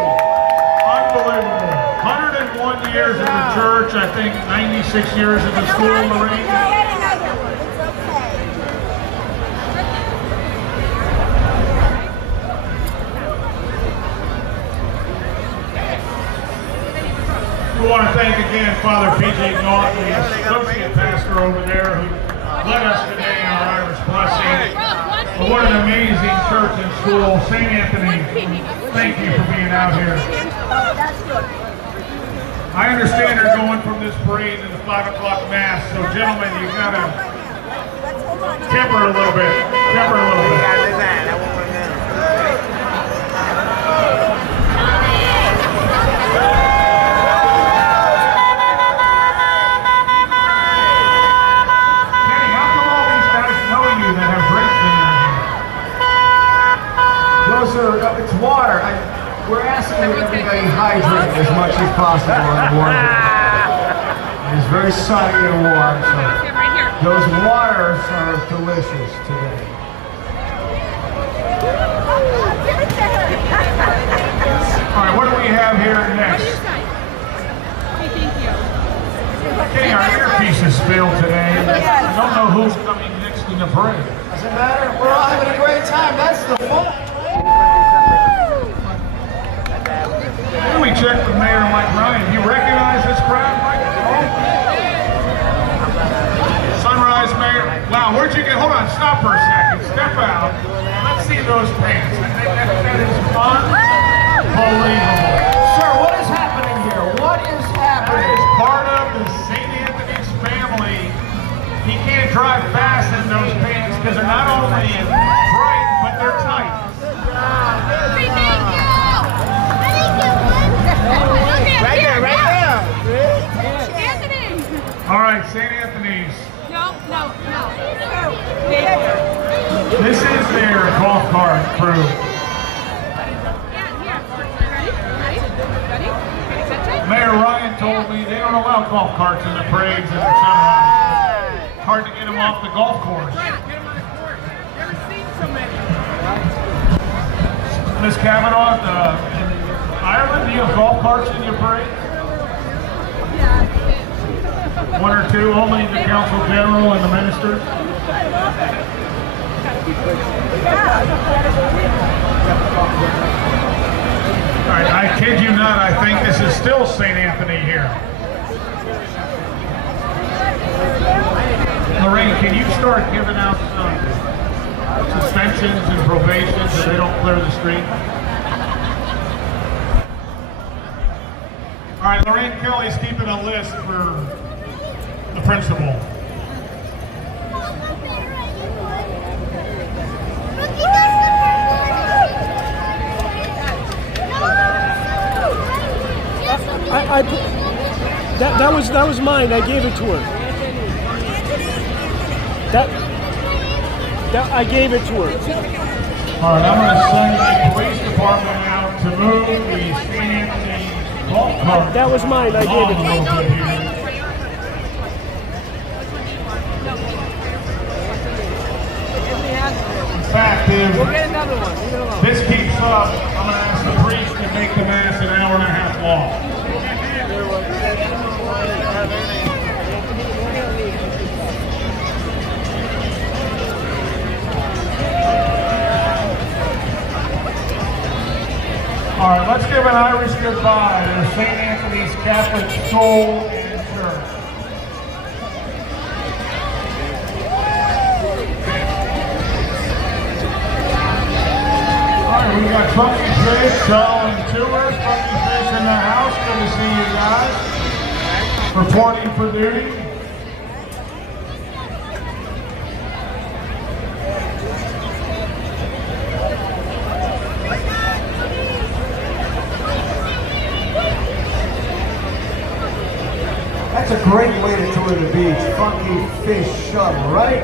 Unbelievable. 101 years in the church, I think 96 years in the school, Lorraine. We want to thank again Father P.J. Naughton, the associate pastor over there, who led us today in our Irish blessing. But what an amazing church and school. St. Anthony, thank you for being out here. I understand you're going from this parade to the 5 o'clock mass, so gentlemen, you gotta temper a little bit. Temper a little bit. It's water. We're asking everybody hydrate as much as possible on board. It's very sunny and warm, so those waters are delicious today. All right, what do we have here next? Okay, our earpieces failed today. I don't know who's coming next in the parade. Doesn't matter. We're all having a great time. That's the fun. Maybe we check with Mayor Mike Ryan. You recognize this crowd, Mike? Sunrise Mayor. Wow, where'd you get? Hold on, stop for a second. Step out. Let's see those pants. That is unbelievable. Sir, what is happening here? What is happening? That is part of the St. Anthony's family. He can't drive fast in those pants because they're not only bright, but they're tight. Right there, right there. Anthony. All right, St. Anthony's. No. This is their golf cart crew. Mayor Ryan told me they don't allow golf carts in the parades and the sunrise. It's hard to get them off the golf course. Miss Kavanaugh, in Ireland, do you have golf carts in your parade? One or two, only the Council General and the ministers? All right, I kid you not, I think this is still St. Anthony here. Lorraine, can you start giving out suspensions and probations so they don't clear the street? All right, Lorraine Kelly's keeping a list for the principal. That was mine. I gave it to her. I gave it to her. All right, I'm going to send the police department out to move the St. Anthony golf cart. That was mine. I gave it to her. In fact, if this keeps up, I'm going to ask the priest to make the mass an hour and a half long. All right, let's give an Irish goodbye to St. Anthony's Catholic School and Church. right, we got Funky Fish selling tours. Funky Fish in the house. Good to see you guys. Reporting for duty. That's a great way to tour the beach. Funky Fish Shuttle, right?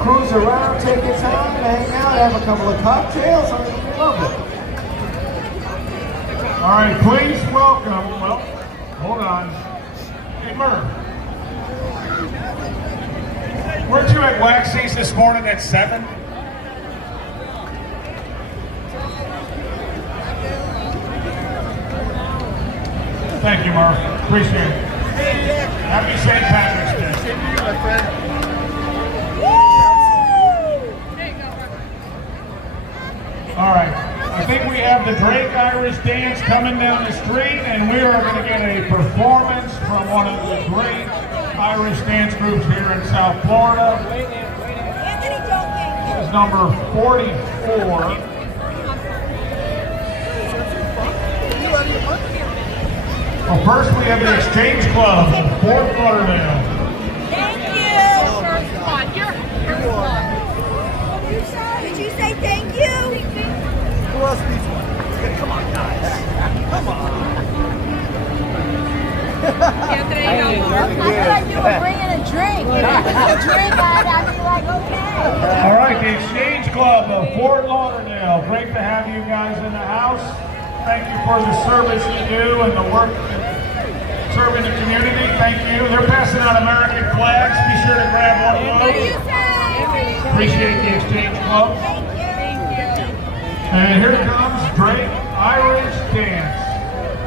Cruise around, take your time, hang out, have a couple of cocktails. I mean, we love it. All right, please welcome, well, hold on. Hey, Murph. Weren't you at Waxy's this morning at 7? Thank you, Murph. Appreciate it. Happy St. Patrick's Day. Same to you, my friend. All right, I think we have the Drake Irish Dance coming down the street, and we are going to get a performance from one of the great Irish dance groups here in South Florida. This is number 44. Well, first we have the Exchange Club of Fort Lauderdale. Thank you. Did you say thank you? Who else needs one? Come on, guys. Come on. I feel like you were bringing a drink. If you bring a drink out, I'd be like, okay. All right, the Exchange Club of Fort Lauderdale. Great to have you guys in the house. Thank you for the service you do and the work serving the community. Thank you. They're passing out American flags. Be sure to grab one of those. Appreciate the Exchange Club. And here comes Drake Irish Dance.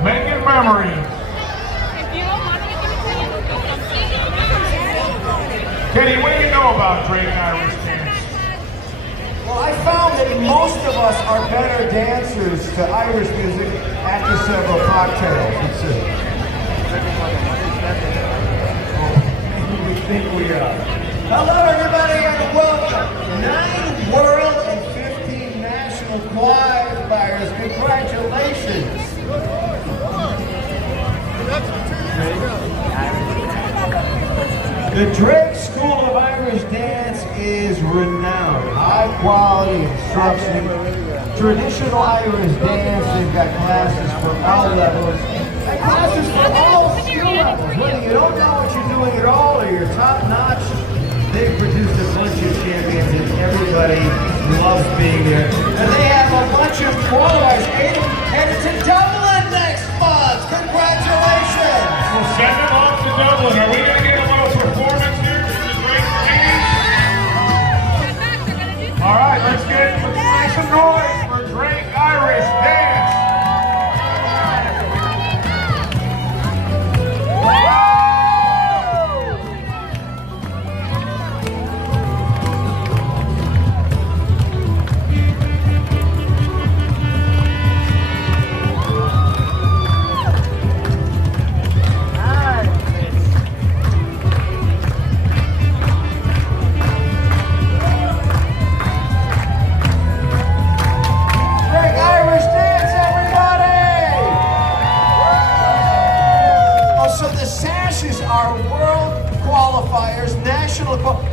Making memories. Kenny, what do you know about Drake Irish Dance? Well, I found that most of us are better dancers to Irish music after several cocktails. Let's see. We think we are. Hello, everybody, and welcome. 9 world and 15 national qualifiers. Congratulations. The Drake School of Irish Dance is renowned. High quality instruction, traditional Irish dance. They've got classes for all levels and classes for all skill levels. Whether you don't know what you're doing at all or you're top notch, they've produced a bunch of champions and everybody loves being there. And they have a bunch of qualifiers headed to Dublin next month. Congratulations! We'll send them off to Dublin. Are we going to get a little performance here from the Drake team? All right, let's make some noise for Drake Irish Dance.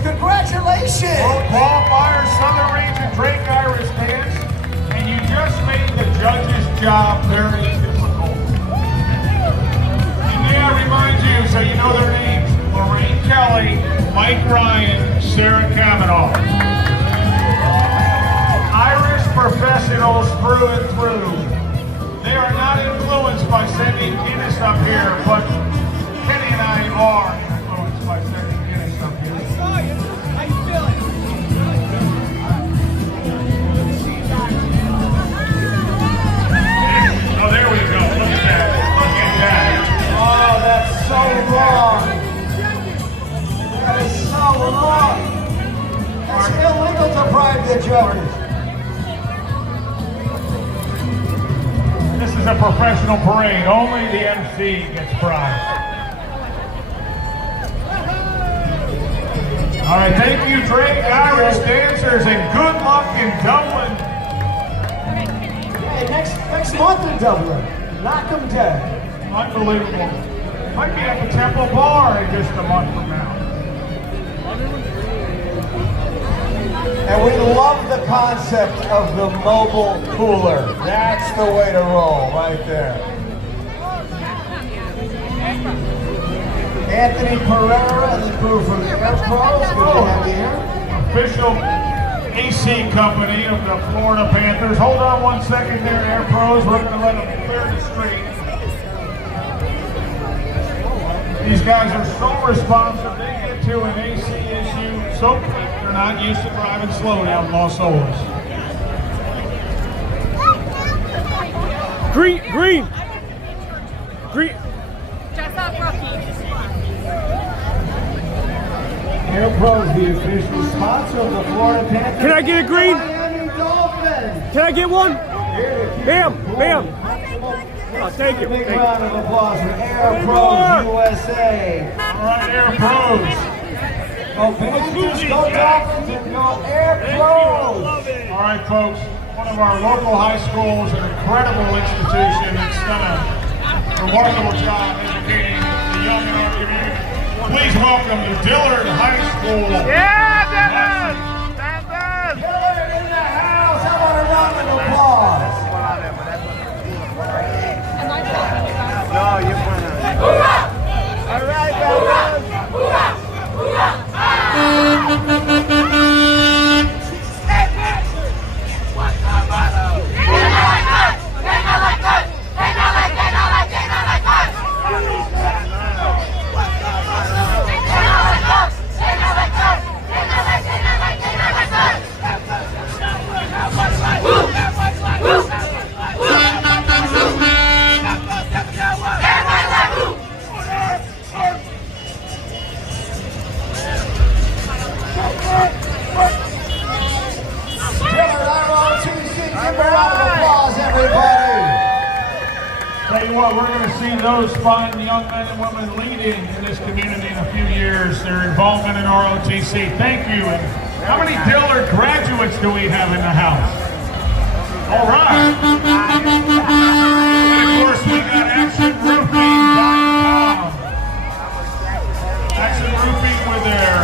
Congratulations! World qualifiers, Southern Region Drake Irish Dance, and you just made the judges' job very difficult. And may I remind you, so you know their names, Lorraine Kelly, Mike Ryan, Sarah Kavanaugh. Irish professionals through and through. They are not influenced by sending Guinness up here, but Kenny and I are influenced by sending Guinness up here. Oh, there we go. Look at that. Look at that. Oh, that's so wrong. That is so wrong. It's illegal to bribe the judges. This is a professional parade. Only the MC gets bribed. All right, thank you, Drake Irish dancers, and good luck in Dublin. Hey, next month in Dublin. Knock 'em dead. Unbelievable. Might be at the Temple Bar in just a month from now. And we love the concept of the mobile cooler. That's the way to roll right there. Anthony Pereira and the crew from the Air Pros. Good to have you here. Official AC company of the Florida Panthers. Hold on 1 second there, Air Pros. We're going to let them clear the street. These guys are so responsive. They get to an AC issue so quick. They're not used to driving slow down Los Olas. Green. Dress up, Rocky. Air Pros, the official sponsor of the Florida Panthers. Can I get a green? Miami Dolphins. Can I get one? Bam. Oh, thank you. Big round of applause for Air Pros USA. All right, Air Pros. Go Panthers, go Dolphins, and go Air Pros. All right, folks. One of our local high schools, an incredible institution that's done a remarkable job educating the young in our community. Please welcome the Dillard High School. Yeah, Dillard! Dillard in the house. How about a round of applause? No, you're fine. All right, Tell you what, we're going to see those fine young men and women leading in this community in a few years, their involvement in ROTC. Thank you. And how many Dillard graduates do we have in the house? All right. And of course, we got ActionRoofing.com. Action Roofing with their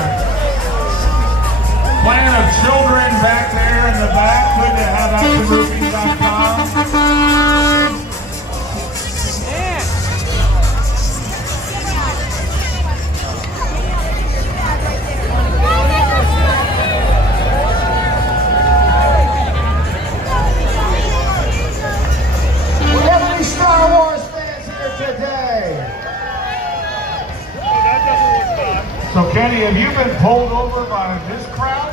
plan of children back there in the back. Good to have ActionRoofing.com. Star Wars fans here today. So Kenny, have you been pulled over by this crowd?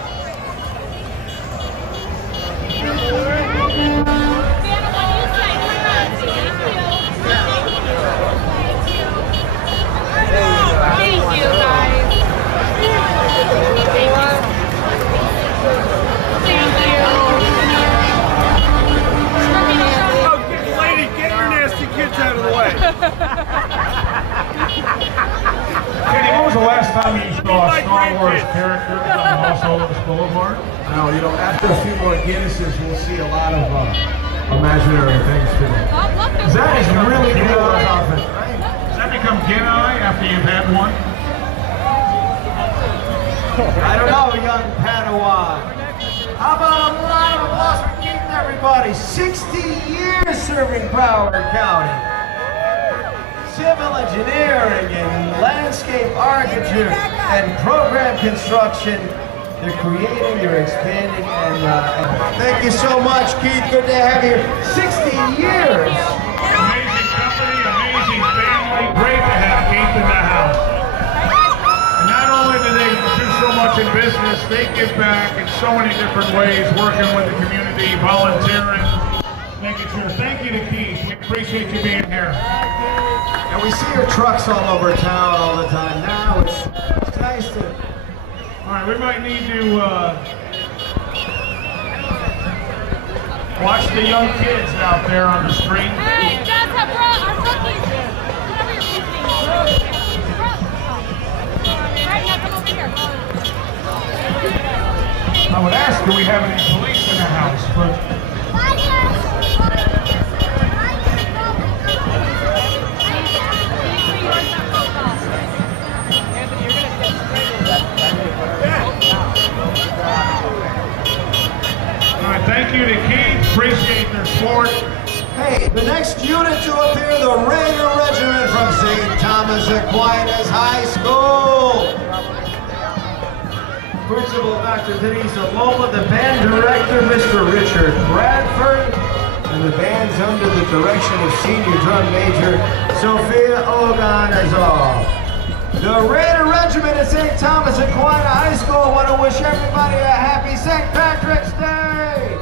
Thank you, guys. Kids out of the way. Kenny, when was the last time you saw a Star Wars character on Los Olas Boulevard? No, after a few more Guinnesses, we'll see a lot of imaginary things today. That is really good outfit. Does that become Guinea after you've had one? I don't know, young Padawan. How about a round of applause for Keaton, everybody? 60 years serving Broward County. Civil engineering and landscape architecture and program construction. They're creating, you're expanding, and thank you so much, Keith. Good to have you. 60 years. Amazing company, amazing family. Great to have Keith in the house. And not only do they do so much in business, they give back in so many different ways, working with the community, volunteering, making sure. Thank you to Keith. We appreciate you being here. And we see your trucks all over town all the time. Now it's nice to... All right, we might need to watch the young kids out there on the street. Hey, you guys have brought our cookies. Whatever you're eating. Right now, come over here. I would ask, do we have any police in the house? But the Raider Regiment from St. Thomas Aquinas High School. Principal Dr. Denise Aloma, the band director Mr. Richard Bradford, and the band's under the direction of senior drum major Sophia Oganazov. The Raider Regiment at St. Thomas Aquinas High School want to wish everybody a happy St. Patrick's Day.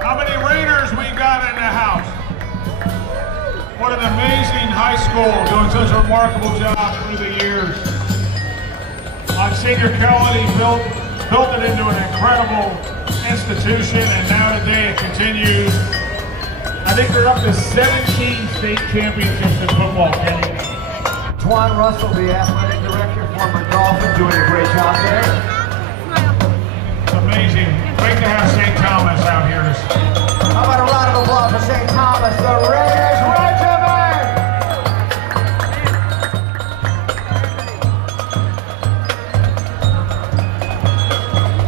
How many Raiders we got in the house? What an amazing high school, doing such a remarkable job through the years. Monsignor Kelly built it into an incredible institution, and now today it continues. I think they're up to 17 state championships in football, Kenny. Twan Russell, the athletic director, former Dolphin, doing a great job there. It's amazing. Great to have St. Thomas out here. How about a round of applause for St. Thomas, the Raiders Regiment?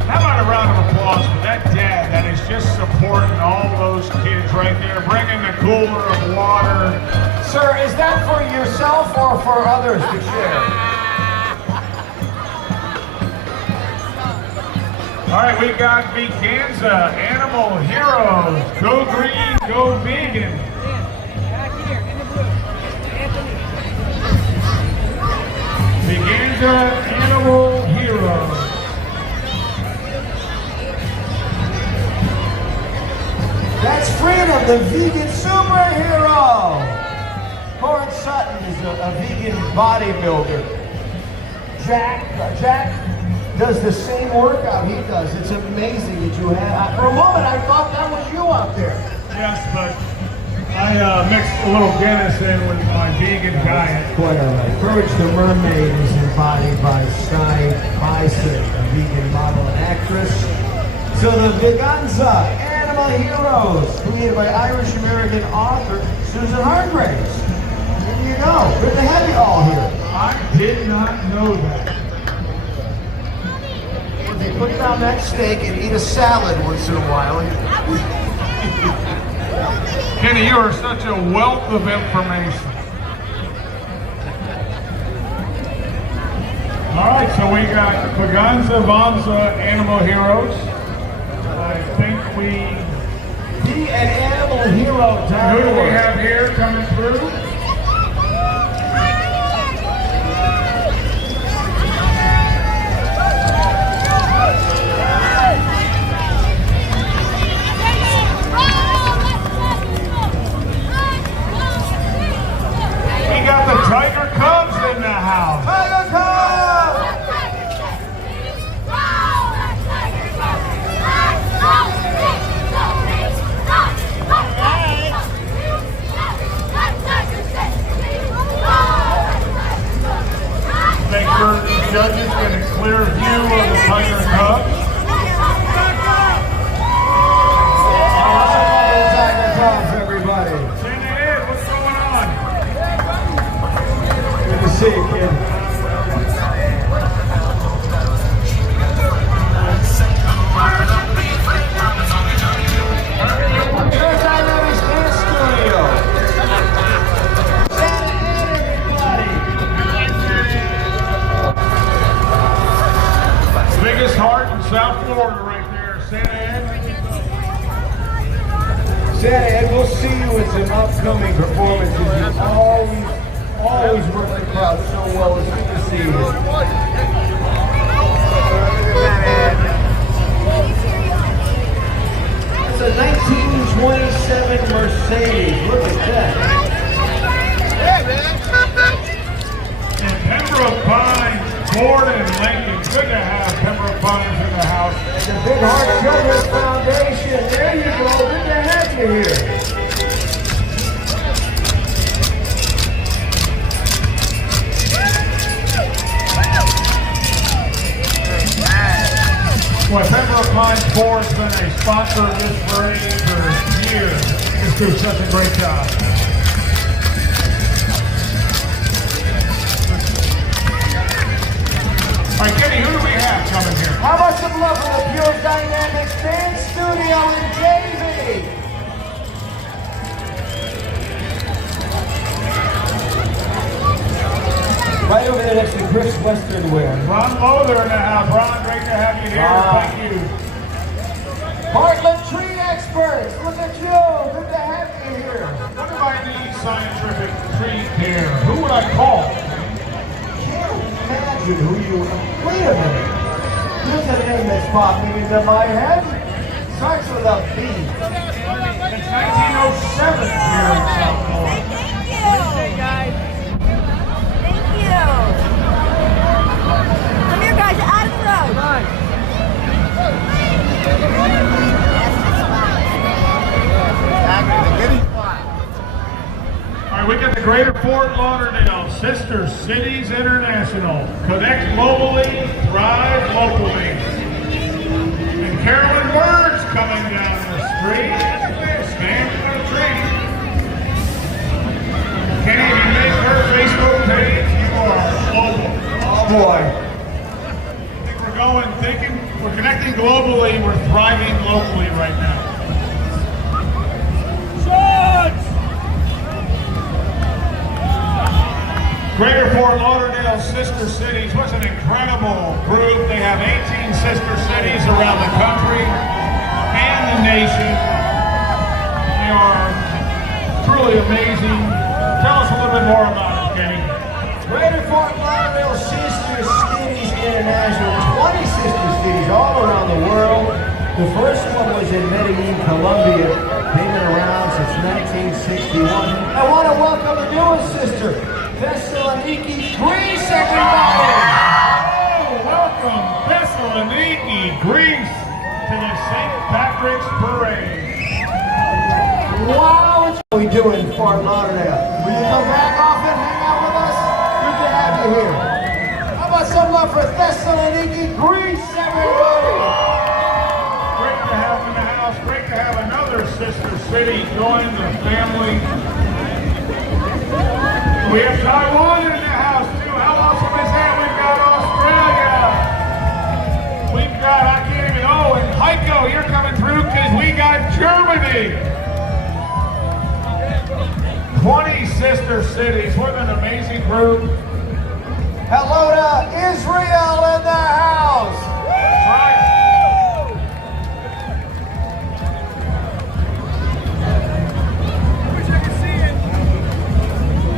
How about a round of applause for that dad that is just supporting all those kids right there, bringing the cooler of water. Sir, is that for yourself or for others to share? All right, we got Veganza, Animal Heroes, Go Green, Go Vegan. Veganza, Animal Heroes. That's Freedom, the vegan superhero. Corin Sutton is a vegan bodybuilder. Jack does the same workout he does. It's amazing that you have. For a moment, I thought that was you out there. Yes, but I mixed a little Guinness in with my vegan diet. Quite all right. Courage the Mermaid is embodied by Stein Bison, a vegan model and actress. So the Veganza Animal Heroes, created by Irish-American author Susan Hargraves. There you go. Good to have you all here. I did not know that. They put down that steak and eat a salad once in a while. Kenny, you are such a wealth of information. All right, so we got Veganza, Vanza, Animal Heroes. I think Be an animal hero. Who do we have here coming through? We got the Tiger Cubs in the house. Tiger Cubs! Make sure the judges get a clear view of the Tiger Cubs. Tiger Cubs, everybody. Send it in. What's going on? Good to see you, kid. Here's Dynamics Dance Studio. Biggest heart in South Florida right there, Santa Ed. Santa Ed, we'll see you in some upcoming performances. You always work the crowd so well. It's good to see you. It's a 1927 Mercedes. Look at that. And Pembroke Pines, Ford and Lincoln. Good to have Pembroke Pines in the house. The Big Heart Children's Foundation. There you go. Good to have you here. Well, Pembroke Pines Ford has been a sponsor of this parade for years. Just do such a great job. All right, Kenny, who do we have coming here? How about some love for the Pure Dynamics Dance Studio in Davie? Western wind. Ron Lothar in the house. Ron, great to have you here. Thank you. Portland tree experts, look at you. Good to have you here. What if I need scientific tree care? Who would I call? Can't imagine who you are. Wait a minute. Here's a name that's popping into my head. Starts with a B. It's 1907 here in South Florida. Thank you. Thank you. Come here, guys. Out of the road. All right, we got the Greater Fort Lauderdale Sister Cities International. Connect globally, thrive locally. And Carolyn Bird's coming down the street. Stand for a tree. Can't even make her Facebook page. You are global. Oh boy. I think we're connecting globally, we're thriving locally right now. Greater Fort Lauderdale Sister Cities, what's an incredible group. They have 18 sister cities around the country and the nation. They are truly amazing. Tell us a little bit more about it, Kenny. Greater Fort Lauderdale Sister Cities International, 20 sister cities all around the world. The first one was in Medellin, Colombia. They've been around since 1961. I want to welcome the newest sister, Thessaloniki, Greece, everybody! Oh, welcome Thessaloniki, Greece, to the St. Patrick's Parade. Wow, what are we doing in Fort Lauderdale? Will you come back often, hang out with us? Good to have you here. How about some love for Thessaloniki, Greece, everybody? Great to have them in the house. Great to have another sister city join the family. We have Taiwan in the house too. How awesome is that? We've got Australia. We've got, I can't even, oh, and Heiko, you're coming through because we got Germany. 20 sister cities. What an amazing group. Hello to Israel in the house. That's right.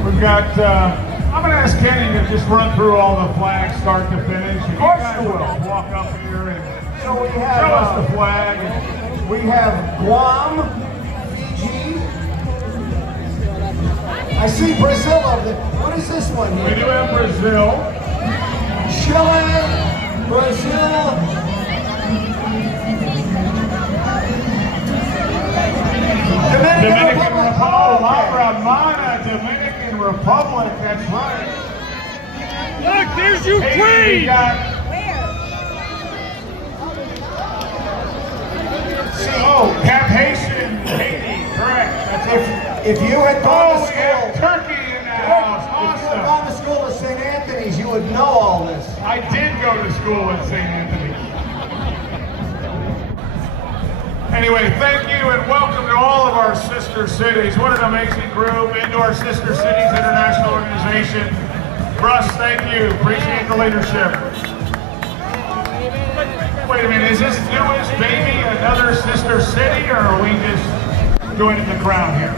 We've got, I'm going to ask Kenny to just run through all the flags, start to finish. Of course you you will. guys walk up here and So we have, show us the flag. We have Guam, Fiji. I see Brazil over there. What is this one We here? do have Brazil. Chile, Brazil. Dominican Republic. Oh, La Romana, Dominican Republic. That's right. Look, there's Haiti, we Ukraine! got. Oh, Cap Haitian, Haiti. Correct. That's it. If you had gone Oh, to we have school, Turkey in the house. if you had Awesome. gone to school at St. Anthony's, you would know all this. I did go to school at St. Anthony. Anyway, thank you and welcome to all of our sister cities. What an amazing group. Into our Sister Cities International Organization. Russ, thank you. Appreciate the leadership. Wait a minute, is this newest baby another sister city, or are we just joining the crowd here?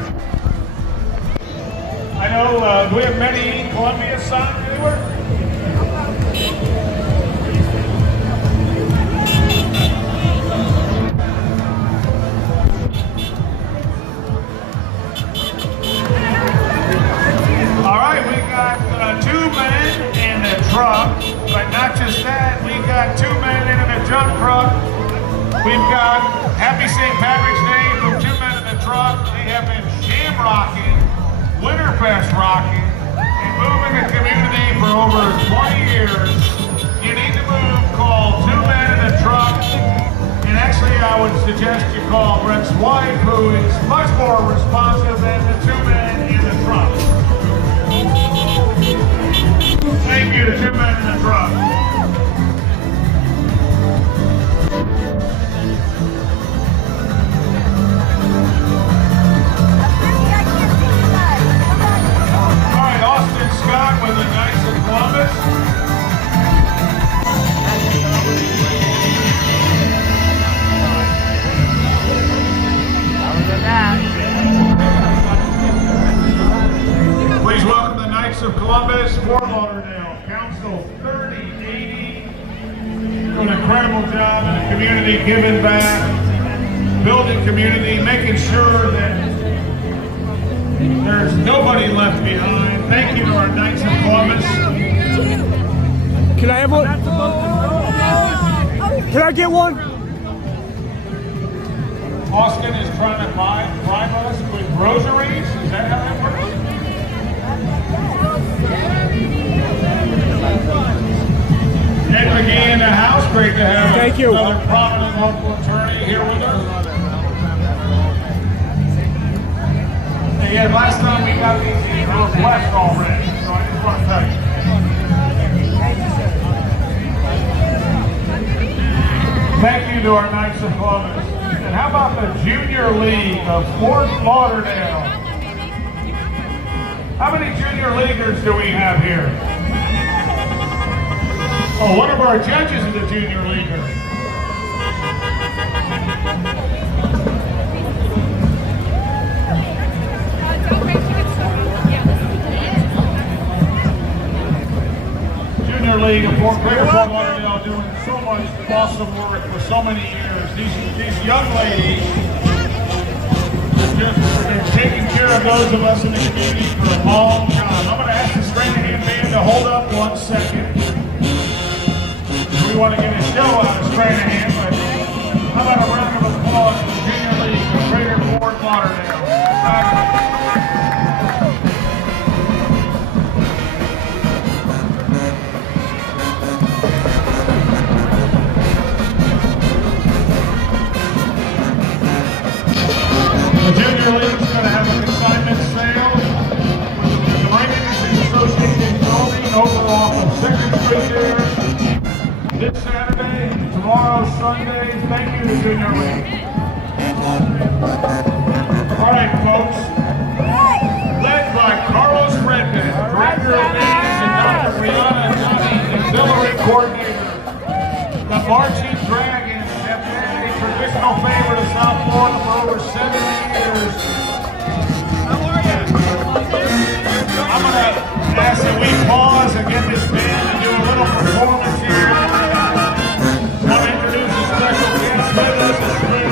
I know, do we have Medellin, Colombia signed anywhere? All right, we got 2 men in a truck, but not just that, we got 2 men in a junk truck. We've got Happy St. Patrick's Day from 2 men in a truck. They have been shamrocking, Winterfest rocking, and moving the community for over 20 years. You need to move, call 2 men in a truck. And actually, I would suggest you call Brent's wife, who is much more responsive than the 2 men in the truck. Thank you to 2 men in the truck. All right, Austin Scott with the Knights of Columbus. Columbus, Fort Lauderdale, Council 3080. Doing an incredible job in the community, giving back, building community, making sure that there's nobody left behind. Thank you to our Knights of Columbus. Can I have one? Can I get one? Austin is trying to bribe us with groceries. Is that how that works? Ed McGee in the house. Great to have another prominent local attorney here with us. And yeah, last time we got these emails left already, so I just want to tell you. Thank you to our Knights of Columbus. And how about the Junior League of Fort Lauderdale? How many Junior Leaguers do we have here? Oh, one of our judges is a Junior Leaguer. Junior League of Greater Fort Lauderdale doing so much awesome work for so many years. These young ladies, they're taking care of those of us in the community for a long time. I'm going to ask the Stranahan Band to hold up 1 second. We want to get a show out of Stranahan, but how about a round of applause for the Junior League of Greater Fort Lauderdale? The Junior League is going to have a consignment sale with the Marine Industries Association building over off of 2nd Street there this Saturday, tomorrow, Sunday. Thank you to Junior League. All right, folks. Led by Carlos Redman, Director of Maintenance, and Dr. Brianna Johnny, Auxiliary Coordinator. The Marching Dragons have been a traditional favorite of South Florida for over 70 years. I'm going to ask that we pause and get this band to do a little performance here. I want to introduce a special guest with us as soon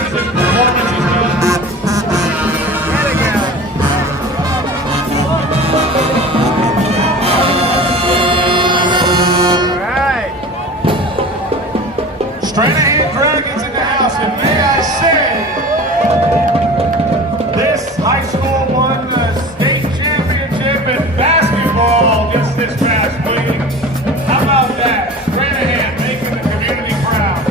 as this performance is done. Stranahan Dragons in the house, and may I say, this high school won the state championship in basketball just this past week. How about that? Stranahan making the community proud.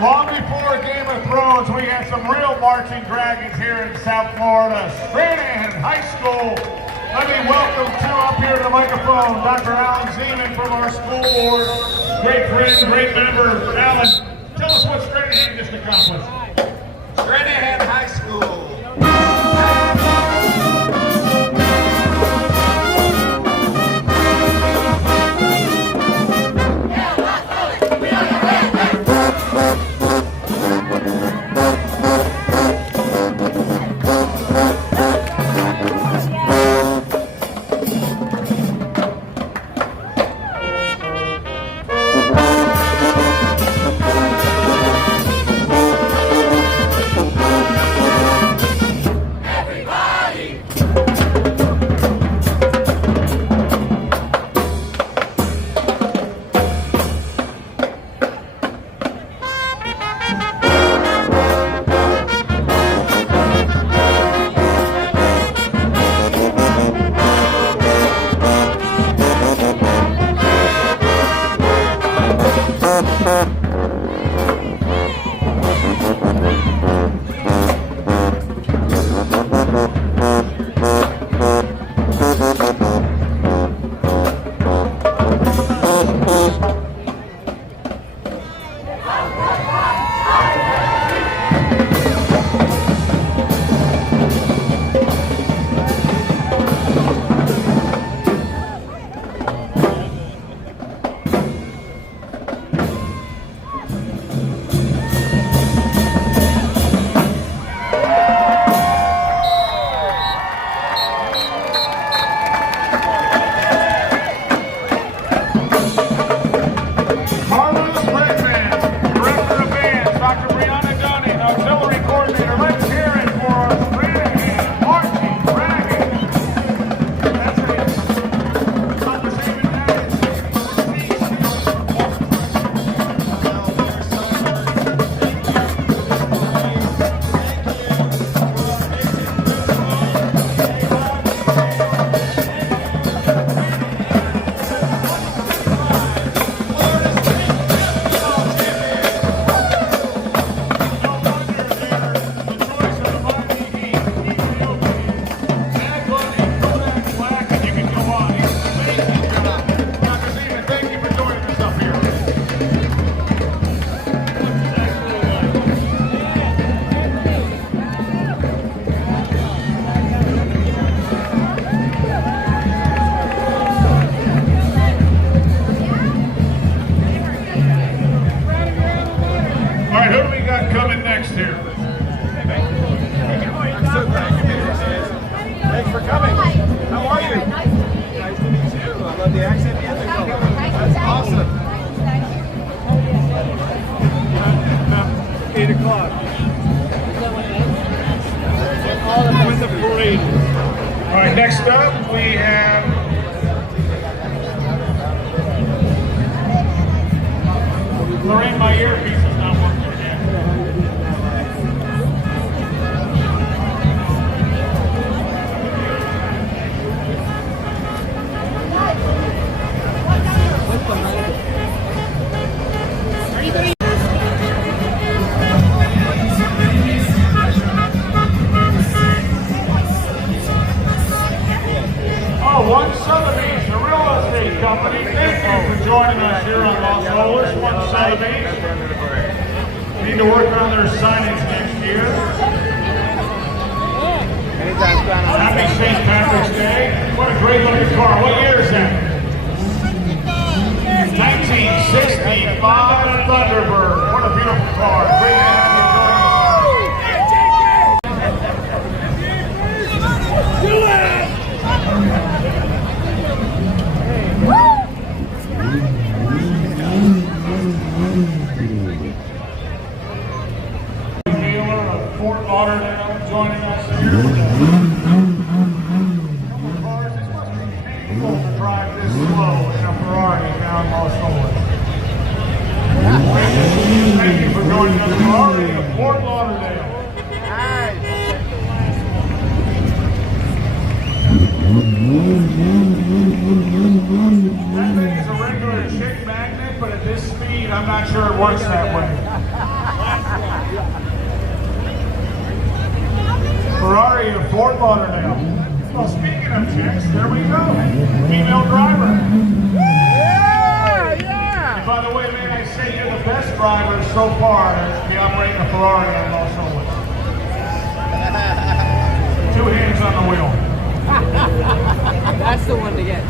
Long before Game of Thrones, we had some real marching dragons here in South Florida. Stranahan High School. Let me welcome up here to the microphone, Dr. Alan Zeman from our school board. Great friend, great member. Alan, tell us what Stranahan just accomplished. Stranahan High School. All right, next up we have Lorraine, my earpiece is not working again. One Sotheby's, a real estate company. Thank you for joining us here on Los Olas. One Sotheby's. Need to work on their signage next year. Happy St. Patrick's Day. What a great looking car. What year is that? 1965 Thunderbird. What a beautiful car. Great to have you join us. Do it! Taylor of Fort Lauderdale joining us here. People to drive this slow in a Ferrari down Los Olas. Thank you for joining us, Ferrari of Fort Lauderdale. That thing is a regular chick magnet, but at this speed, I'm not sure it works that way. Ferrari of Fort Lauderdale. Well, speaking of chicks, there we go. Female driver. Yeah! And by the way, man, I say you're the best driver so far to be operating a Ferrari on Los Olas. 2 hands on the wheel. That's the one to get to.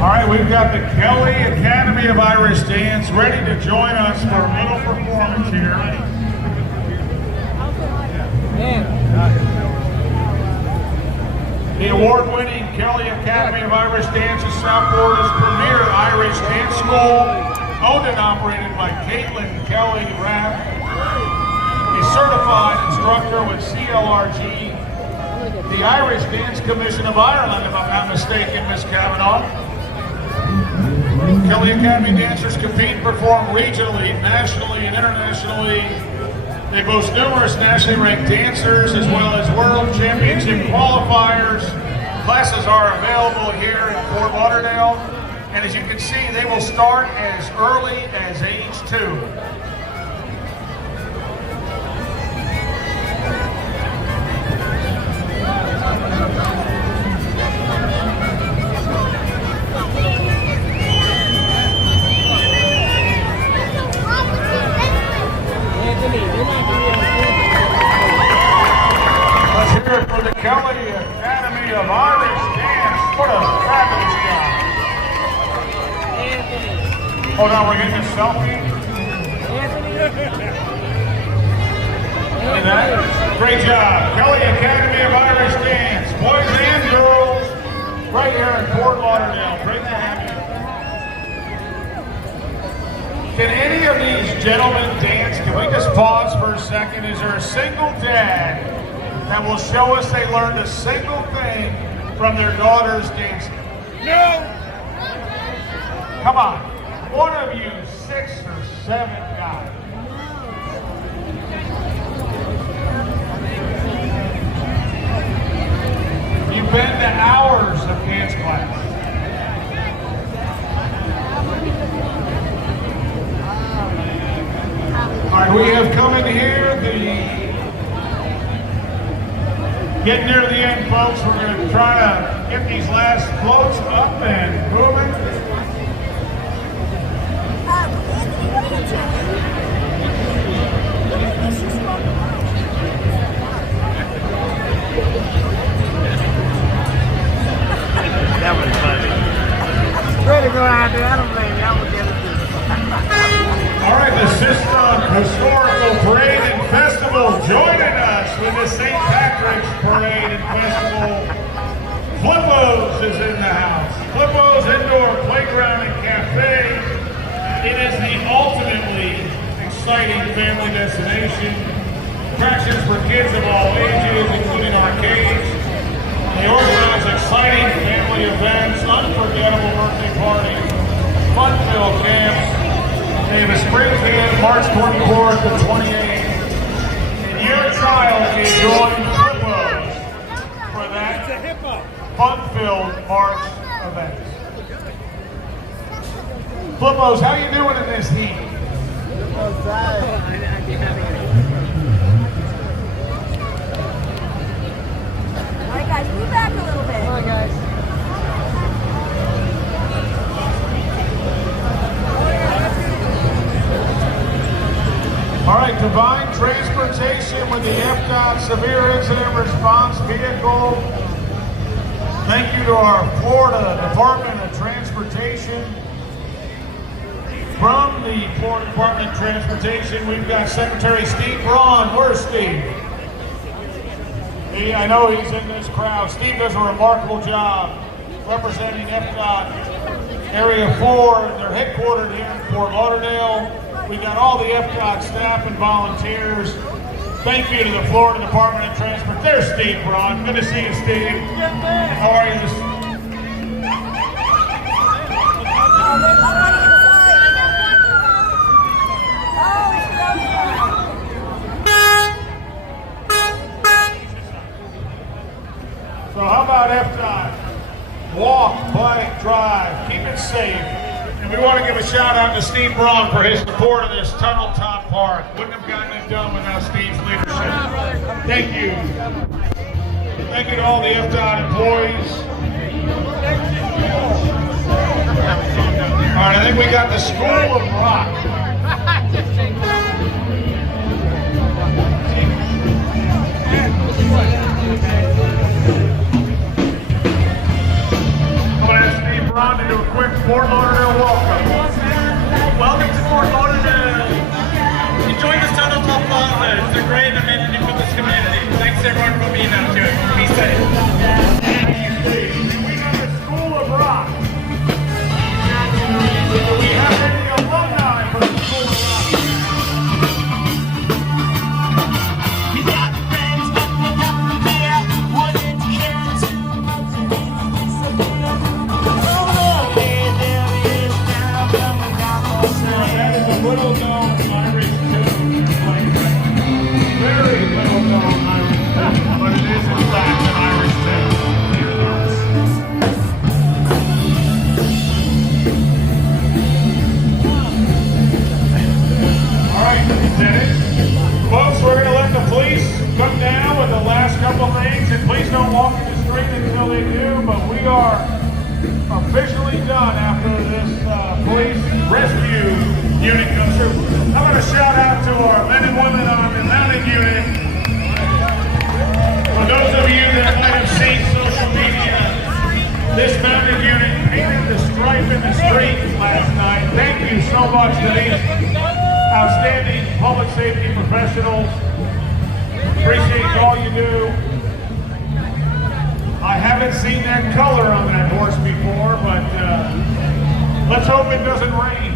All right, we've got the Kelly Academy of Irish Dance ready to join us for a little performance here. The award-winning Kelly Academy of Irish Dance is South Florida's premier Irish dance school, owned and operated by Caitlin Kelly Rapp, a certified instructor with CLRG, the Irish Dance Commission of Ireland, if I'm not mistaken, Miss Cavanaugh. Kelly Academy dancers compete and perform regionally, nationally, and internationally. They boast numerous nationally ranked dancers as well as world championship qualifiers. Classes are available here in Fort Lauderdale And as you can see, they will start as early as age 2. Let's hear it for the Kelly Academy of Irish Dance. What a fabulous job. Hold on, we're getting a selfie. Look at that. Great job. Kelly Academy of Irish Dance. Boys and girls, right here in Fort Lauderdale. Great to have you. Can any of these gentlemen dance? Can we just pause for a second? Is there a single dad that will show us they learned a single thing from their daughter's dancing? No! Come on. One of you 6 or 7 guys. You've been to hours of dance class. All right, we have come in here, getting near the end, folks. We're going to try to get these last floats up and moving. That was funny. Way to go out there. I don't blame you. I'm going to get it. All right, the System Historical Parade and Festival joining us with the St. Patrick's Parade and Festival. Flippo's is in the house. Flippo's Indoor Playground and Cafe. It is the ultimately exciting family destination. Attractions for kids of all ages, including arcades. They organize exciting family events, unforgettable birthday parties, fun-filled camps. They have a spring camp March 24th to 28th. And your child can join Flippo's for that fun-filled March event. Flippo's, how you doing in this heat? Alright guys, move back a little bit. Come on guys. All right, Divine Transportation with the FDOT Severe Incident Response Vehicle. Thank you to our Florida Department of Transportation. From the Florida Department of Transportation, we've got Secretary Steve Braun. Where's Steve? I know he's in this crowd. Steve does a remarkable job representing FDOT Area 4. They're headquartered here in Fort Lauderdale. We got all the FDOT staff and volunteers. Thank you to the Florida Department of Transportation. There's Steve Braun. Good to see you, Steve. How are you? So how about FDOT? Walk, bike, drive, keep it safe. And we want to give a shout out to Steve Braun for his support of this Tunnel Top Park. Wouldn't have gotten it done without Steve's leadership. Thank you. Thank you to all the FDOT employees. All right, I think we got the School of Rock. I'm going to ask Steve Braun to do a quick Fort Lauderdale welcome. Welcome to Fort Lauderdale. Enjoy this Tunnel Top Plaza. It's a great amenity for this community. Thanks everyone for being out here. Be safe. Thank you, Steve. We have the School of Rock. Do we have any alumni from the School of Rock? Little known Irish tune, very little known Irish tune, but it is in fact an Irish tune. soon, but we are officially done after this police rescue unit comes through. I want to shout out to our men and women on the mounted unit. For those of you that might have seen social media, this mounted unit painted the stripe in the street last night. Thank you so much to these outstanding public safety professionals. Appreciate all you do. I haven't seen that color on that horse before, but let's hope it doesn't rain.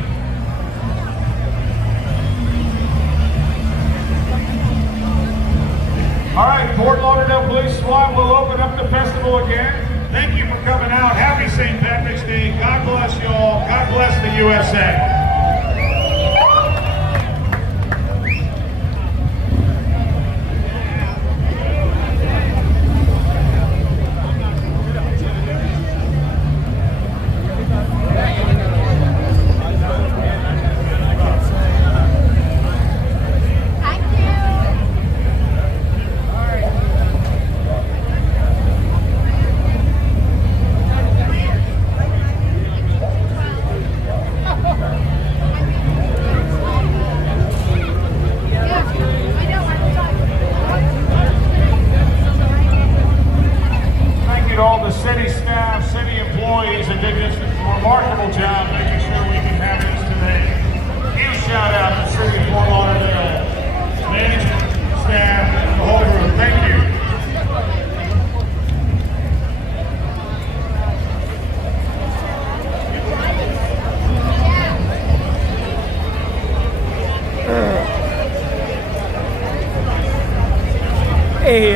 All right, Fort Lauderdale Police SWAT will open up the festival again. Thank you for coming out. Happy St. Patrick's Day. God bless you all. God bless the USA. All the city staff, city employees that did this remarkable job making sure we can have this today. Huge shout out to the city of Fort Lauderdale, management, staff, the whole group. Thank you. Hey,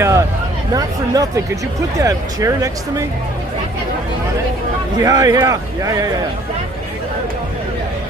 not for nothing, could you put that chair next to me? Yeah.